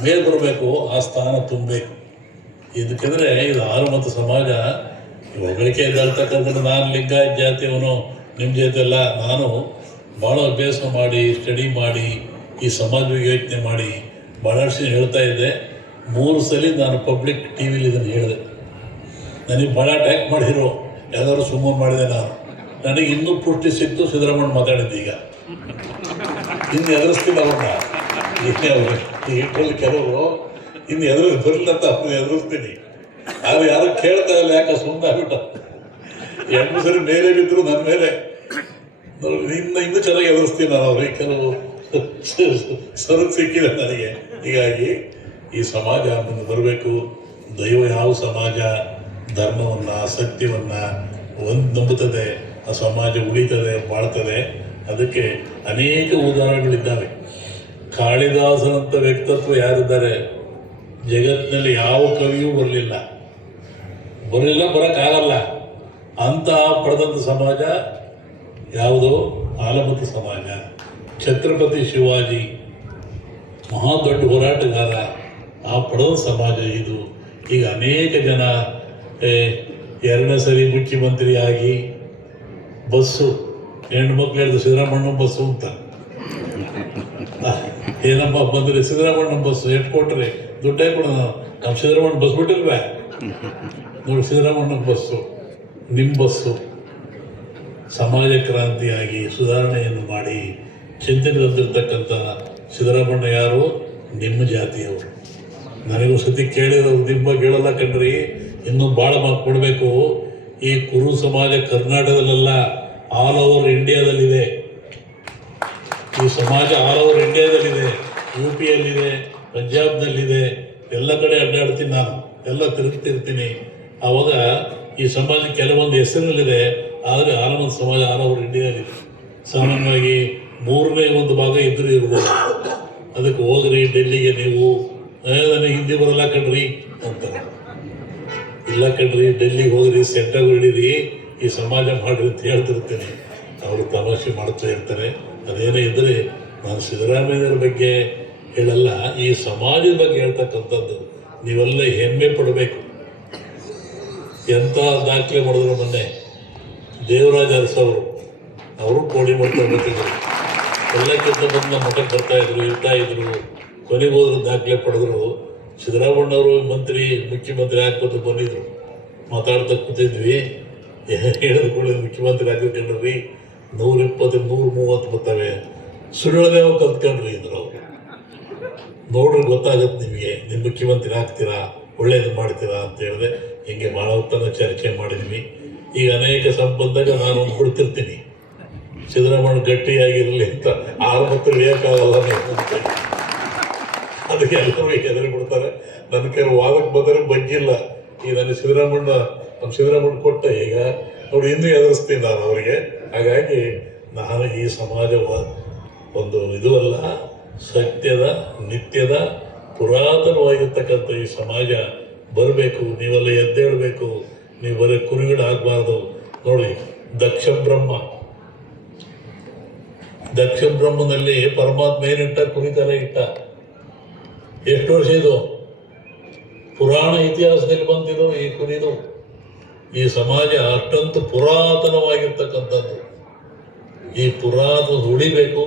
ಮೇಲೆ ಬರಬೇಕು, ಆ ಸ್ಥಾನ ತುಂಬಬೇಕು. ಇದಕ್ಕೆಂದರೆ ಇದು ಆಲಮತ ಸಮಾಜ ಹೊಗಳಿಕೆ ಹೇಳ್ತಕ್ಕಂಥದ್ದು. ನಾನು ಲಿಂಗಾಯತ ಜಾತಿಯವನು, ನಿಮ್ಮ ಜೊತೆ ಎಲ್ಲ ನಾನು ಭಾಳ ಅಭ್ಯಾಸ ಮಾಡಿ, ಸ್ಟಡಿ ಮಾಡಿ, ಈ ಸಮಾಜವಾಗಿ ಯೋಚನೆ ಮಾಡಿ ಭಾಳಷ್ಟು ಹೇಳ್ತಾ ಇದ್ದೆ. 3 ಸಲ ನಾನು ಪಬ್ಲಿಕ್ TV ಇದನ್ನು ಹೇಳಿದೆ. ನನಗೆ ಭಾಳ ಅಟ್ಯಾಕ್ ಮಾಡಿರೋ ಯಾವ್ದಾದ್ರು ಸುಮ್ಮನೆ ಮಾಡಿದೆ. ನನಗೆ ಇನ್ನೂ ಪುಷ್ಟಿ ಸಿಕ್ತು. ಸಿದ್ದರಾಮಯ್ಯ ಮಾತಾಡಿದ್ದೆ. ಈಗ ಇನ್ನು ಎದುರಿಸ್ತೀನಿ ಅವ್ರನ್ನ. ಇಟ್ಟಲ್ಲಿ ಕೆಲವರು ಇನ್ನು ಬರಲಿಲ್ಲ ಅಂತ ಅವ್ರನ್ನ ಎದುರಿಸ್ತೀನಿ. ಆದ್ರೆ ಯಾರು ಕೇಳ್ತಾ ಇಲ್ಲ, ಯಾಕೆ ಸುಮ್ಮನೆ ಆಗ್ಬಿಟ್ಟ. ಎರಡು ಸರಿ ಮೇಲೆ ಬಿದ್ರು ನನ್ನ ಮೇಲೆ. ಇನ್ನೂ ಚೆನ್ನಾಗಿ ಎದುರಿಸ್ತೀನಿ ನಾನು ಅವ್ರಿಗೆ. ಕೆಲವು ಸರಕು ಸಿಕ್ಕಿದೆ ನನಗೆ. ಹೀಗಾಗಿ ಈ ಸಮಾಜ ಮುಂದೆ ಬರಬೇಕು. ದೈವ ಯಾವ ಸಮಾಜ ಧರ್ಮವನ್ನು ಸತ್ಯವನ್ನು ನಂಬುತ್ತದೆ, ಆ ಸಮಾಜ ಉಳಿತದೆ, ಬಾಳ್ತದೆ. ಅದಕ್ಕೆ ಅನೇಕ ಉದಾಹರಣೆಗಳಿದ್ದಾವೆ. ಕಾಳಿದಾಸನಂಥ ವ್ಯಕ್ತಿತ್ವ ಯಾರಿದ್ದಾರೆ ಜಗತ್ತಿನಲ್ಲಿ ಯಾವ ಕವಿಯೂ ಬರಲಿಲ್ಲ, ಬರೋಕ್ಕಾಗಲ್ಲ ಅಂತ ಪಡೆದಂಥ ಸಮಾಜ ಯಾವುದು? ಆಲಮತಿ ಸಮಾಜ. ಛತ್ರಪತಿ ಶಿವಾಜಿ ಮಹಾ ದೊಡ್ಡ ಹೋರಾಟಗಾರ, ಆ ಪಡೆದ ಸಮಾಜ ಇದು. ಈಗ ಅನೇಕ ಜನ ಎರಡನೇ ಸರಿ ಮುಖ್ಯಮಂತ್ರಿಯಾಗಿ ಬಸ್ಸು ಹೆಣ್ಮಕ್ಳು ಹೇಳಿದ್ರು ಸಿದ್ದರಾಮಣ್ಣ ಬಸ್ಸು ಅಂತ. ಏನಮ್ಮ ಬಂದರೆ ಸಿದ್ದರಾಮಣ್ಣ ಬಸ್ಸು ಎಷ್ಟು ಕೊಟ್ರಿ? ದುಡ್ಡೇ ಕೊಡ. ನಮ್ಮ ಸಿದ್ದರಾಮಣ್ಣ ಬಸ್ ಬಿಟ್ಟಿಲ್ವೇ? ನೋಡಿ, ಸಿದ್ದರಾಮಣ್ಣ ಬಸ್ಸು ನಿಮ್ಮ ಬಸ್ಸು. ಸಮಾಜ ಕ್ರಾಂತಿಯಾಗಿ ಸುಧಾರಣೆಯನ್ನು ಮಾಡಿ ಚಿಂತನೆ ತಂದಿರ್ತಕ್ಕಂಥ ಸಿದ್ದರಾಮಣ್ಣ ಯಾರು? ನಿಮ್ಮ ಜಾತಿಯವರು. ನನಗೂ ಸತಿ ಕೇಳಿರೋರು ನಿಮ್ಮ ಹೇಳಲ್ಲ ಕಣ್ರಿ, ಇನ್ನೂ ಭಾಳ ಮಾತು ಕೊಡಬೇಕು. ಈ ಕುರು ಸಮಾಜ ಕರ್ನಾಟಕದಲ್ಲೆಲ್ಲ ಆಲ್ ಓವರ್ ಇಂಡಿಯಾದಲ್ಲಿದೆ. ಈ ಸಮಾಜ ಆಲ್ ಓವರ್ ಇಂಡಿಯಾದಲ್ಲಿದೆ. ಯು ಪಿಯಲ್ಲಿದೆ, ಪಂಜಾಬ್ನಲ್ಲಿದೆ, ಎಲ್ಲ ಕಡೆ ಅಡ್ಡಾಡ್ತೀನಿ ನಾನು, ಎಲ್ಲ ತಿರುಗ್ತಿರ್ತೀನಿ. ಆವಾಗ ಈ ಸಮಾಜ ಕೆಲವೊಂದು ಹೆಸರಿನಲ್ಲಿದೆ, ಆದರೆ ಆಲಮತಿ ಸಮಾಜ ಆಲ್ ಓವರ್ ಇಂಡಿಯಾದಲ್ಲಿದೆ. ಸಾಮಾನ್ಯವಾಗಿ 1/3 ಭಾಗ ಇದ್ರೂ ಇರ್ಬೋದು. ಅದಕ್ಕೆ ಹೋಗ್ರಿ ಡೆಲ್ಲಿಗೆ, ನೀವು ನನಗೆ ಹಿಂದಿ ಬರಲ್ಲ ಕಣ್ರಿ ಅಂತಾರೆ. ಇಲ್ಲ ಕಣ್ರಿ, ಡೆಲ್ಲಿಗೆ ಹೋಗ್ರಿ, ಸೆಂಟ್ರಾಗ ಹಿಡೀರಿ, ಈ ಸಮಾಜ ಮಾಡ್ರಿ ಅಂತ ಹೇಳ್ತಿರ್ತೀನಿ. ಅವರು ತಮಾಷೆ ಮಾಡ್ತಾ ಇರ್ತಾರೆ. ಅದೇನೇ ಇದ್ದರೆ ನಾನು ಸಿದ್ದರಾಮಯ್ಯವ್ರ ಬಗ್ಗೆ ಹೇಳಲ್ಲ, ಈ ಸಮಾಜದ ಬಗ್ಗೆ ಹೇಳ್ತಕ್ಕಂಥದ್ದು. ನೀವೆಲ್ಲ ಹೆಮ್ಮೆ ಪಡಬೇಕು. ಎಂಥ ದಾಖಲೆ ಮಾಡಿದ್ರು. ಮೊನ್ನೆ ದೇವರಾಜ ಅರಸವರು, ಅವರು ಕೋಳಿ ಮಾಡ್ತಾ ಬರ್ತಿದ್ರು, ಎಲ್ಲಕ್ಕಿಂತ ಬಂದು ನಮ್ಮ ಮಠಕ್ಕೆ ಬರ್ತಾಯಿದ್ರು, ಇರ್ತಾಯಿದ್ರು. ಕೊನೆಗೆ ಹೋದ್ರು, ದಾಖಲೆ ಪಡೆದ್ರು. ಸಿದ್ದರಾಮಣ್ಣವರು ಮುಖ್ಯಮಂತ್ರಿ ಹಾಕೋದು ಬಂದಿದ್ರು. ಮಾತಾಡ್ತಾ ಕೂತಿದ್ವಿ. ಹೇಳಿದ್ಕೊಳ್ಳಿ ಮುಖ್ಯಮಂತ್ರಿ ಹಾಕಿಕೊಂಡ್ರಿ, 120, 130 ಬರ್ತವೆ. ಸುಳ್ಳದೇವ ಕಲ್ತ್ಕೊಂಡ್ರಿ ಇದ್ರು ಅವರು. ನೋಡ್ರಿ ಗೊತ್ತಾಗತ್ತೆ ನಿಮಗೆ, ನಿಮ್ಮ ಮುಖ್ಯಮಂತ್ರಿ ಆಗ್ತೀರಾ, ಒಳ್ಳೇದು ಮಾಡ್ತೀರಾ ಅಂತ ಹೇಳಿದೆ. ಹಿಂಗೆ ಭಾಳ ಹೊತ್ತನ್ನು ಚರ್ಚೆ ಮಾಡಿದ್ವಿ. ಈಗ ಅನೇಕ ಸಂಬಂಧಾಗ ನಾನು ಕೊಡ್ತಿರ್ತೀನಿ, ಸಿದ್ದರಾಮಣ್ಣ ಗಟ್ಟಿಯಾಗಿರಲಿ ಅಂತ. ಆರಂಭത്തിൽ ಬೇಕಾಗಲ್ಲ ಅದಕ್ಕೆ ಎಲ್ಲರೂ ಹೆದರಿ ಬಿಡ್ತಾರೆ. ನನ್ನ ಕೈ ವಾದಕ್ಕೆ ಬಂದರೆ ಬಗ್ಗಿಲ್ಲ. ಈಗ ನನಗೆ ನಮ್ಮ ಸಿದ್ದರಾಮಣ್ಣ ಕೊಟ್ಟ, ಈಗ ನೋಡಿ ಇನ್ನೂ ಎದುರಿಸ್ತೀನಿ ನಾನು ಅವರಿಗೆ. ಹಾಗಾಗಿ ನಾನು ಈ ಸಮಾಜವ ಒಂದು ಇದು ಅಲ್ಲ, ಸತ್ಯದ ನಿತ್ಯದ ಪುರಾತನವಾಗಿರ್ತಕ್ಕಂಥ ಈ ಸಮಾಜ ಬರಬೇಕು. ನೀವೆಲ್ಲ ಎದ್ದೇಳಬೇಕು. ನೀವು ಬರೀ ಕುರಿಗಳಾಗಬಾರ್ದು. ನೋಡಿ, ದಕ್ಷ ಬ್ರಹ್ಮನಲ್ಲಿ ಪರಮಾತ್ಮ ಏನಿಟ್ಟ? ಕುರಿ ತಲೆ ಇಟ್ಟ. ಎಷ್ಟು ವರ್ಷ ಇದು? ಪುರಾಣ ಇತಿಹಾಸದಲ್ಲಿ ಬಂದಿರೋ ಈ ಕುರಿದು. ಈ ಸಮಾಜ ಅಷ್ಟಂತೂ ಪುರಾತನವಾಗಿರ್ತಕ್ಕಂಥದ್ದು. ಈ ಪುರಾತನ ಉಳಿಬೇಕು.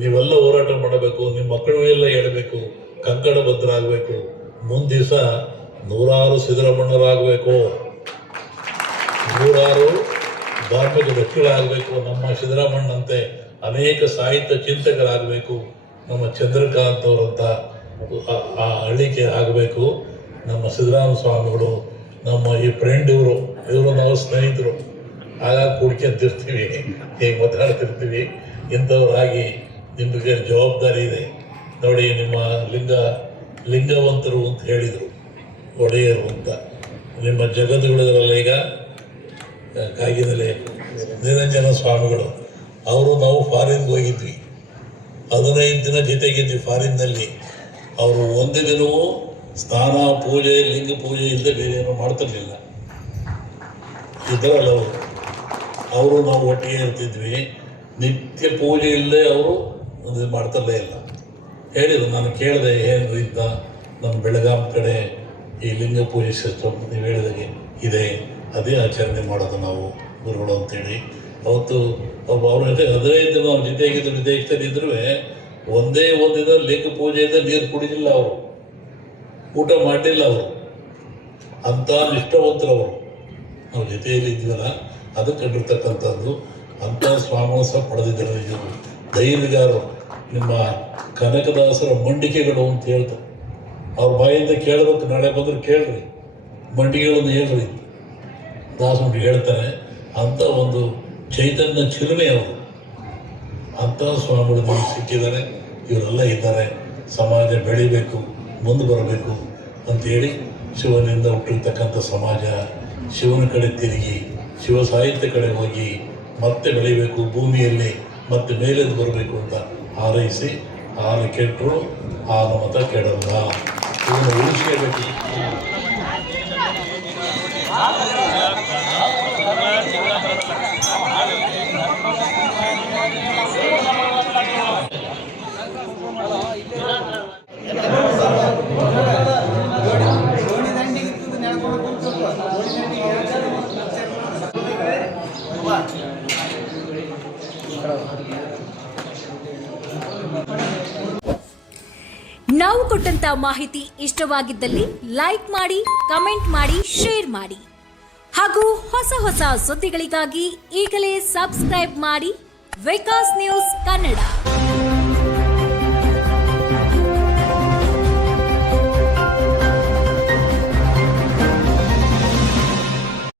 ನೀವೆಲ್ಲ ಹೋರಾಟ ಮಾಡಬೇಕು. ನಿಮ್ಮ ಮಕ್ಕಳಿಗೆಲ್ಲ ಹೇಳಬೇಕು, ಕಂಕಣ ಬದ್ಧರಾಗಬೇಕು. ಮುಂದೆ ದಿವಸ 100 ಸಿದ್ದರಾಮಣ್ಣರಾಗಬೇಕು, 100 ಧಾರ್ಮಿಕ ವ್ಯಕ್ತಿಗಳಾಗಬೇಕು. ನಮ್ಮ ಸಿದ್ದರಾಮಣ್ಣಂತೆ ಅನೇಕ ಸಾಹಿತ್ಯ ಚಿಂತಕರಾಗಬೇಕು. ನಮ್ಮ ಚಂದ್ರಕಾಂತ್ ಅವರಂಥ ಆ ಅಳಿಕೆ ಆಗಬೇಕು. ನಮ್ಮ ಸಿದ್ದರಾಮ ಸ್ವಾಮಿಗಳು, ನಮ್ಮ ಈ ಫ್ರೆಂಡ್ ಇವರು ನಾವು ಸ್ನೇಹಿತರು. ಆಗಾಗ ಕುಡ್ಕೊಂತಿರ್ತೀವಿ, ಹೀಗೆ ಮಾತಾಡ್ತಿರ್ತೀವಿ. ಇಂಥವರಾಗಿ ನಿಮಗೆ ಜವಾಬ್ದಾರಿ ಇದೆ. ನೋಡಿ, ನಿಮ್ಮ ಲಿಂಗವಂತರು ಅಂತ ಹೇಳಿದರು, ಒಡೆಯರು ಅಂತ. ನಿಮ್ಮ ಜಗದ್ಗುರುಗಳಲ್ಲ ಈಗ ಕಾಗಿನಲ್ಲಿ ನಿರಂಜನ ಸ್ವಾಮಿಗಳು, ಅವರು ನಾವು ಫಾರಿನ್ಗೆ ಹೋಗಿದ್ವಿ. 15 ದಿನ ಜೊತೆಗಿದ್ವಿ ಫಾರಿನ್ನಲ್ಲಿ. ಅವರು ಒಂದೇ ದಿನವೂ ಸ್ನಾನ ಪೂಜೆ, ಲಿಂಗ ಪೂಜೆ ಇಲ್ಲದೆ ಬೇರೆ ಏನೋ ಮಾಡ್ತಿರ್ಲಿಲ್ಲ. ಇದ್ದರಲ್ಲ ಅವರು ನಾವು ಒಟ್ಟಿಗೆ ಇರ್ತಿದ್ವಿ. ನಿತ್ಯ ಪೂಜೆ ಇಲ್ಲದೆ ಅವರು ಒಂದು ಮಾಡ್ತಿರಲೇ ಇಲ್ಲ. ಹೇಳಿದರು, ನಾನು ಕೇಳಿದೆ, ಏನು ಇದ್ದ ನಮ್ಮ ಬೆಳಗಾಂ ಕಡೆ ಈ ಲಿಂಗ ಪೂಜೆ ಸಿಸ್ಟಮ್ ನೀವು ಹೇಳಿದಾಗೆ ಇದೆ, ಅದೇ ಆಚರಣೆ ಮಾಡೋದು ನಾವು ಗುರುಗಳು ಅಂತೇಳಿ. ಅವತ್ತು ಅವ್ರ ಜೊತೆ 15 ದಿನ ನಾವು ಜೊತೆಗಿದ್ದರು ಒಂದೇ ಒಂದಿನ ಲಿಂಗ ಪೂಜೆಯಿಂದ ನೀರು ಕುಡಿದಿಲ್ಲ, ಅವರು ಊಟ ಮಾಡಲಿಲ್ಲ. ಅವರು ಅಂಥ ನಿಷ್ಠಾವಂತರವರು. ನಾವು ಜೊತೆಯಲ್ಲಿ ಇದ್ವಲ್ಲ, ಅದು ಕಂಡಿರ್ತಕ್ಕಂಥದ್ದು. ಅಂಥ ಸ್ವಾಮಿಗಳು ಸಹ ಪಡೆದಿದ್ದಾರೆ. ಧೈರ್ಯಗಾರರು. ನಿಮ್ಮ ಕನಕದಾಸರ ಮಂಡಿಕೆಗಳು ಅಂತ ಹೇಳ್ತಾರೆ. ಅವ್ರ ಬಾಯಿಂದ ಕೇಳಬೇಕು, ನಾಳೆ ಬಂದರೆ ಕೇಳ್ರಿ, ಮಂಡಿಗೆಗಳನ್ನು ಹೇಳ್ರಿ ದಾಸರು ಹೇಳ್ತಾರೆ. ಅಂಥ ಒಂದು ಚೈತನ್ಯ ಚಿಲುಮೆ ಅವರು. ಅಂಥ ಸ್ವಾಮಿಗಳು ನಮಗೆ ಸಿಕ್ಕಿದ್ದಾರೆ. ಇವರೆಲ್ಲ ಇದ್ದಾರೆ. ಸಮಾಜ ಬೆಳಿಬೇಕು, ಮುಂದೆ ಬರಬೇಕು ಅಂಥೇಳಿ ಶಿವನಿಂದ ಹುಟ್ಟಿರ್ತಕ್ಕಂಥ ಸಮಾಜ ಶಿವನ ಕಡೆ ತಿರುಗಿ ಶಿವ ಸಾಹಿತ್ಯ ಕಡೆ ಹೋಗಿ ಮತ್ತೆ ಬೆಳಿಬೇಕು, ಭೂಮಿಯಲ್ಲಿ ಮತ್ತೆ ಮೇಲೆದ್ದು ಬರಬೇಕು ಅಂತ ಹಾರೈಸಿ, ಹಾಲು ಕೆಟ್ಟರು ಹಾಲು ಮತ ಕೆಡಲ್ಲ, ಇವನು ಉಳಿಸಬೇಕು. ನಾವು ಕೊಟ್ಟಂತ ಮಾಹಿತಿ ಇಷ್ಟವಾಗಿದ್ದಲ್ಲಿ ಲೈಕ್ ಮಾಡಿ, ಕಮೆಂಟ್ ಮಾಡಿ, ಶೇರ್ ಮಾಡಿ ಹಾಗೂ ಹೊಸ ಹೊಸ ಸುದ್ದಿಗಳಿಗಾಗಿ ಈಗಲೇ ಸಬ್ಸ್ಕ್ರೈಬ್ ಮಾಡಿ ವಿಕಾಸ್ ನ್ಯೂಸ್ ಕನ್ನಡ.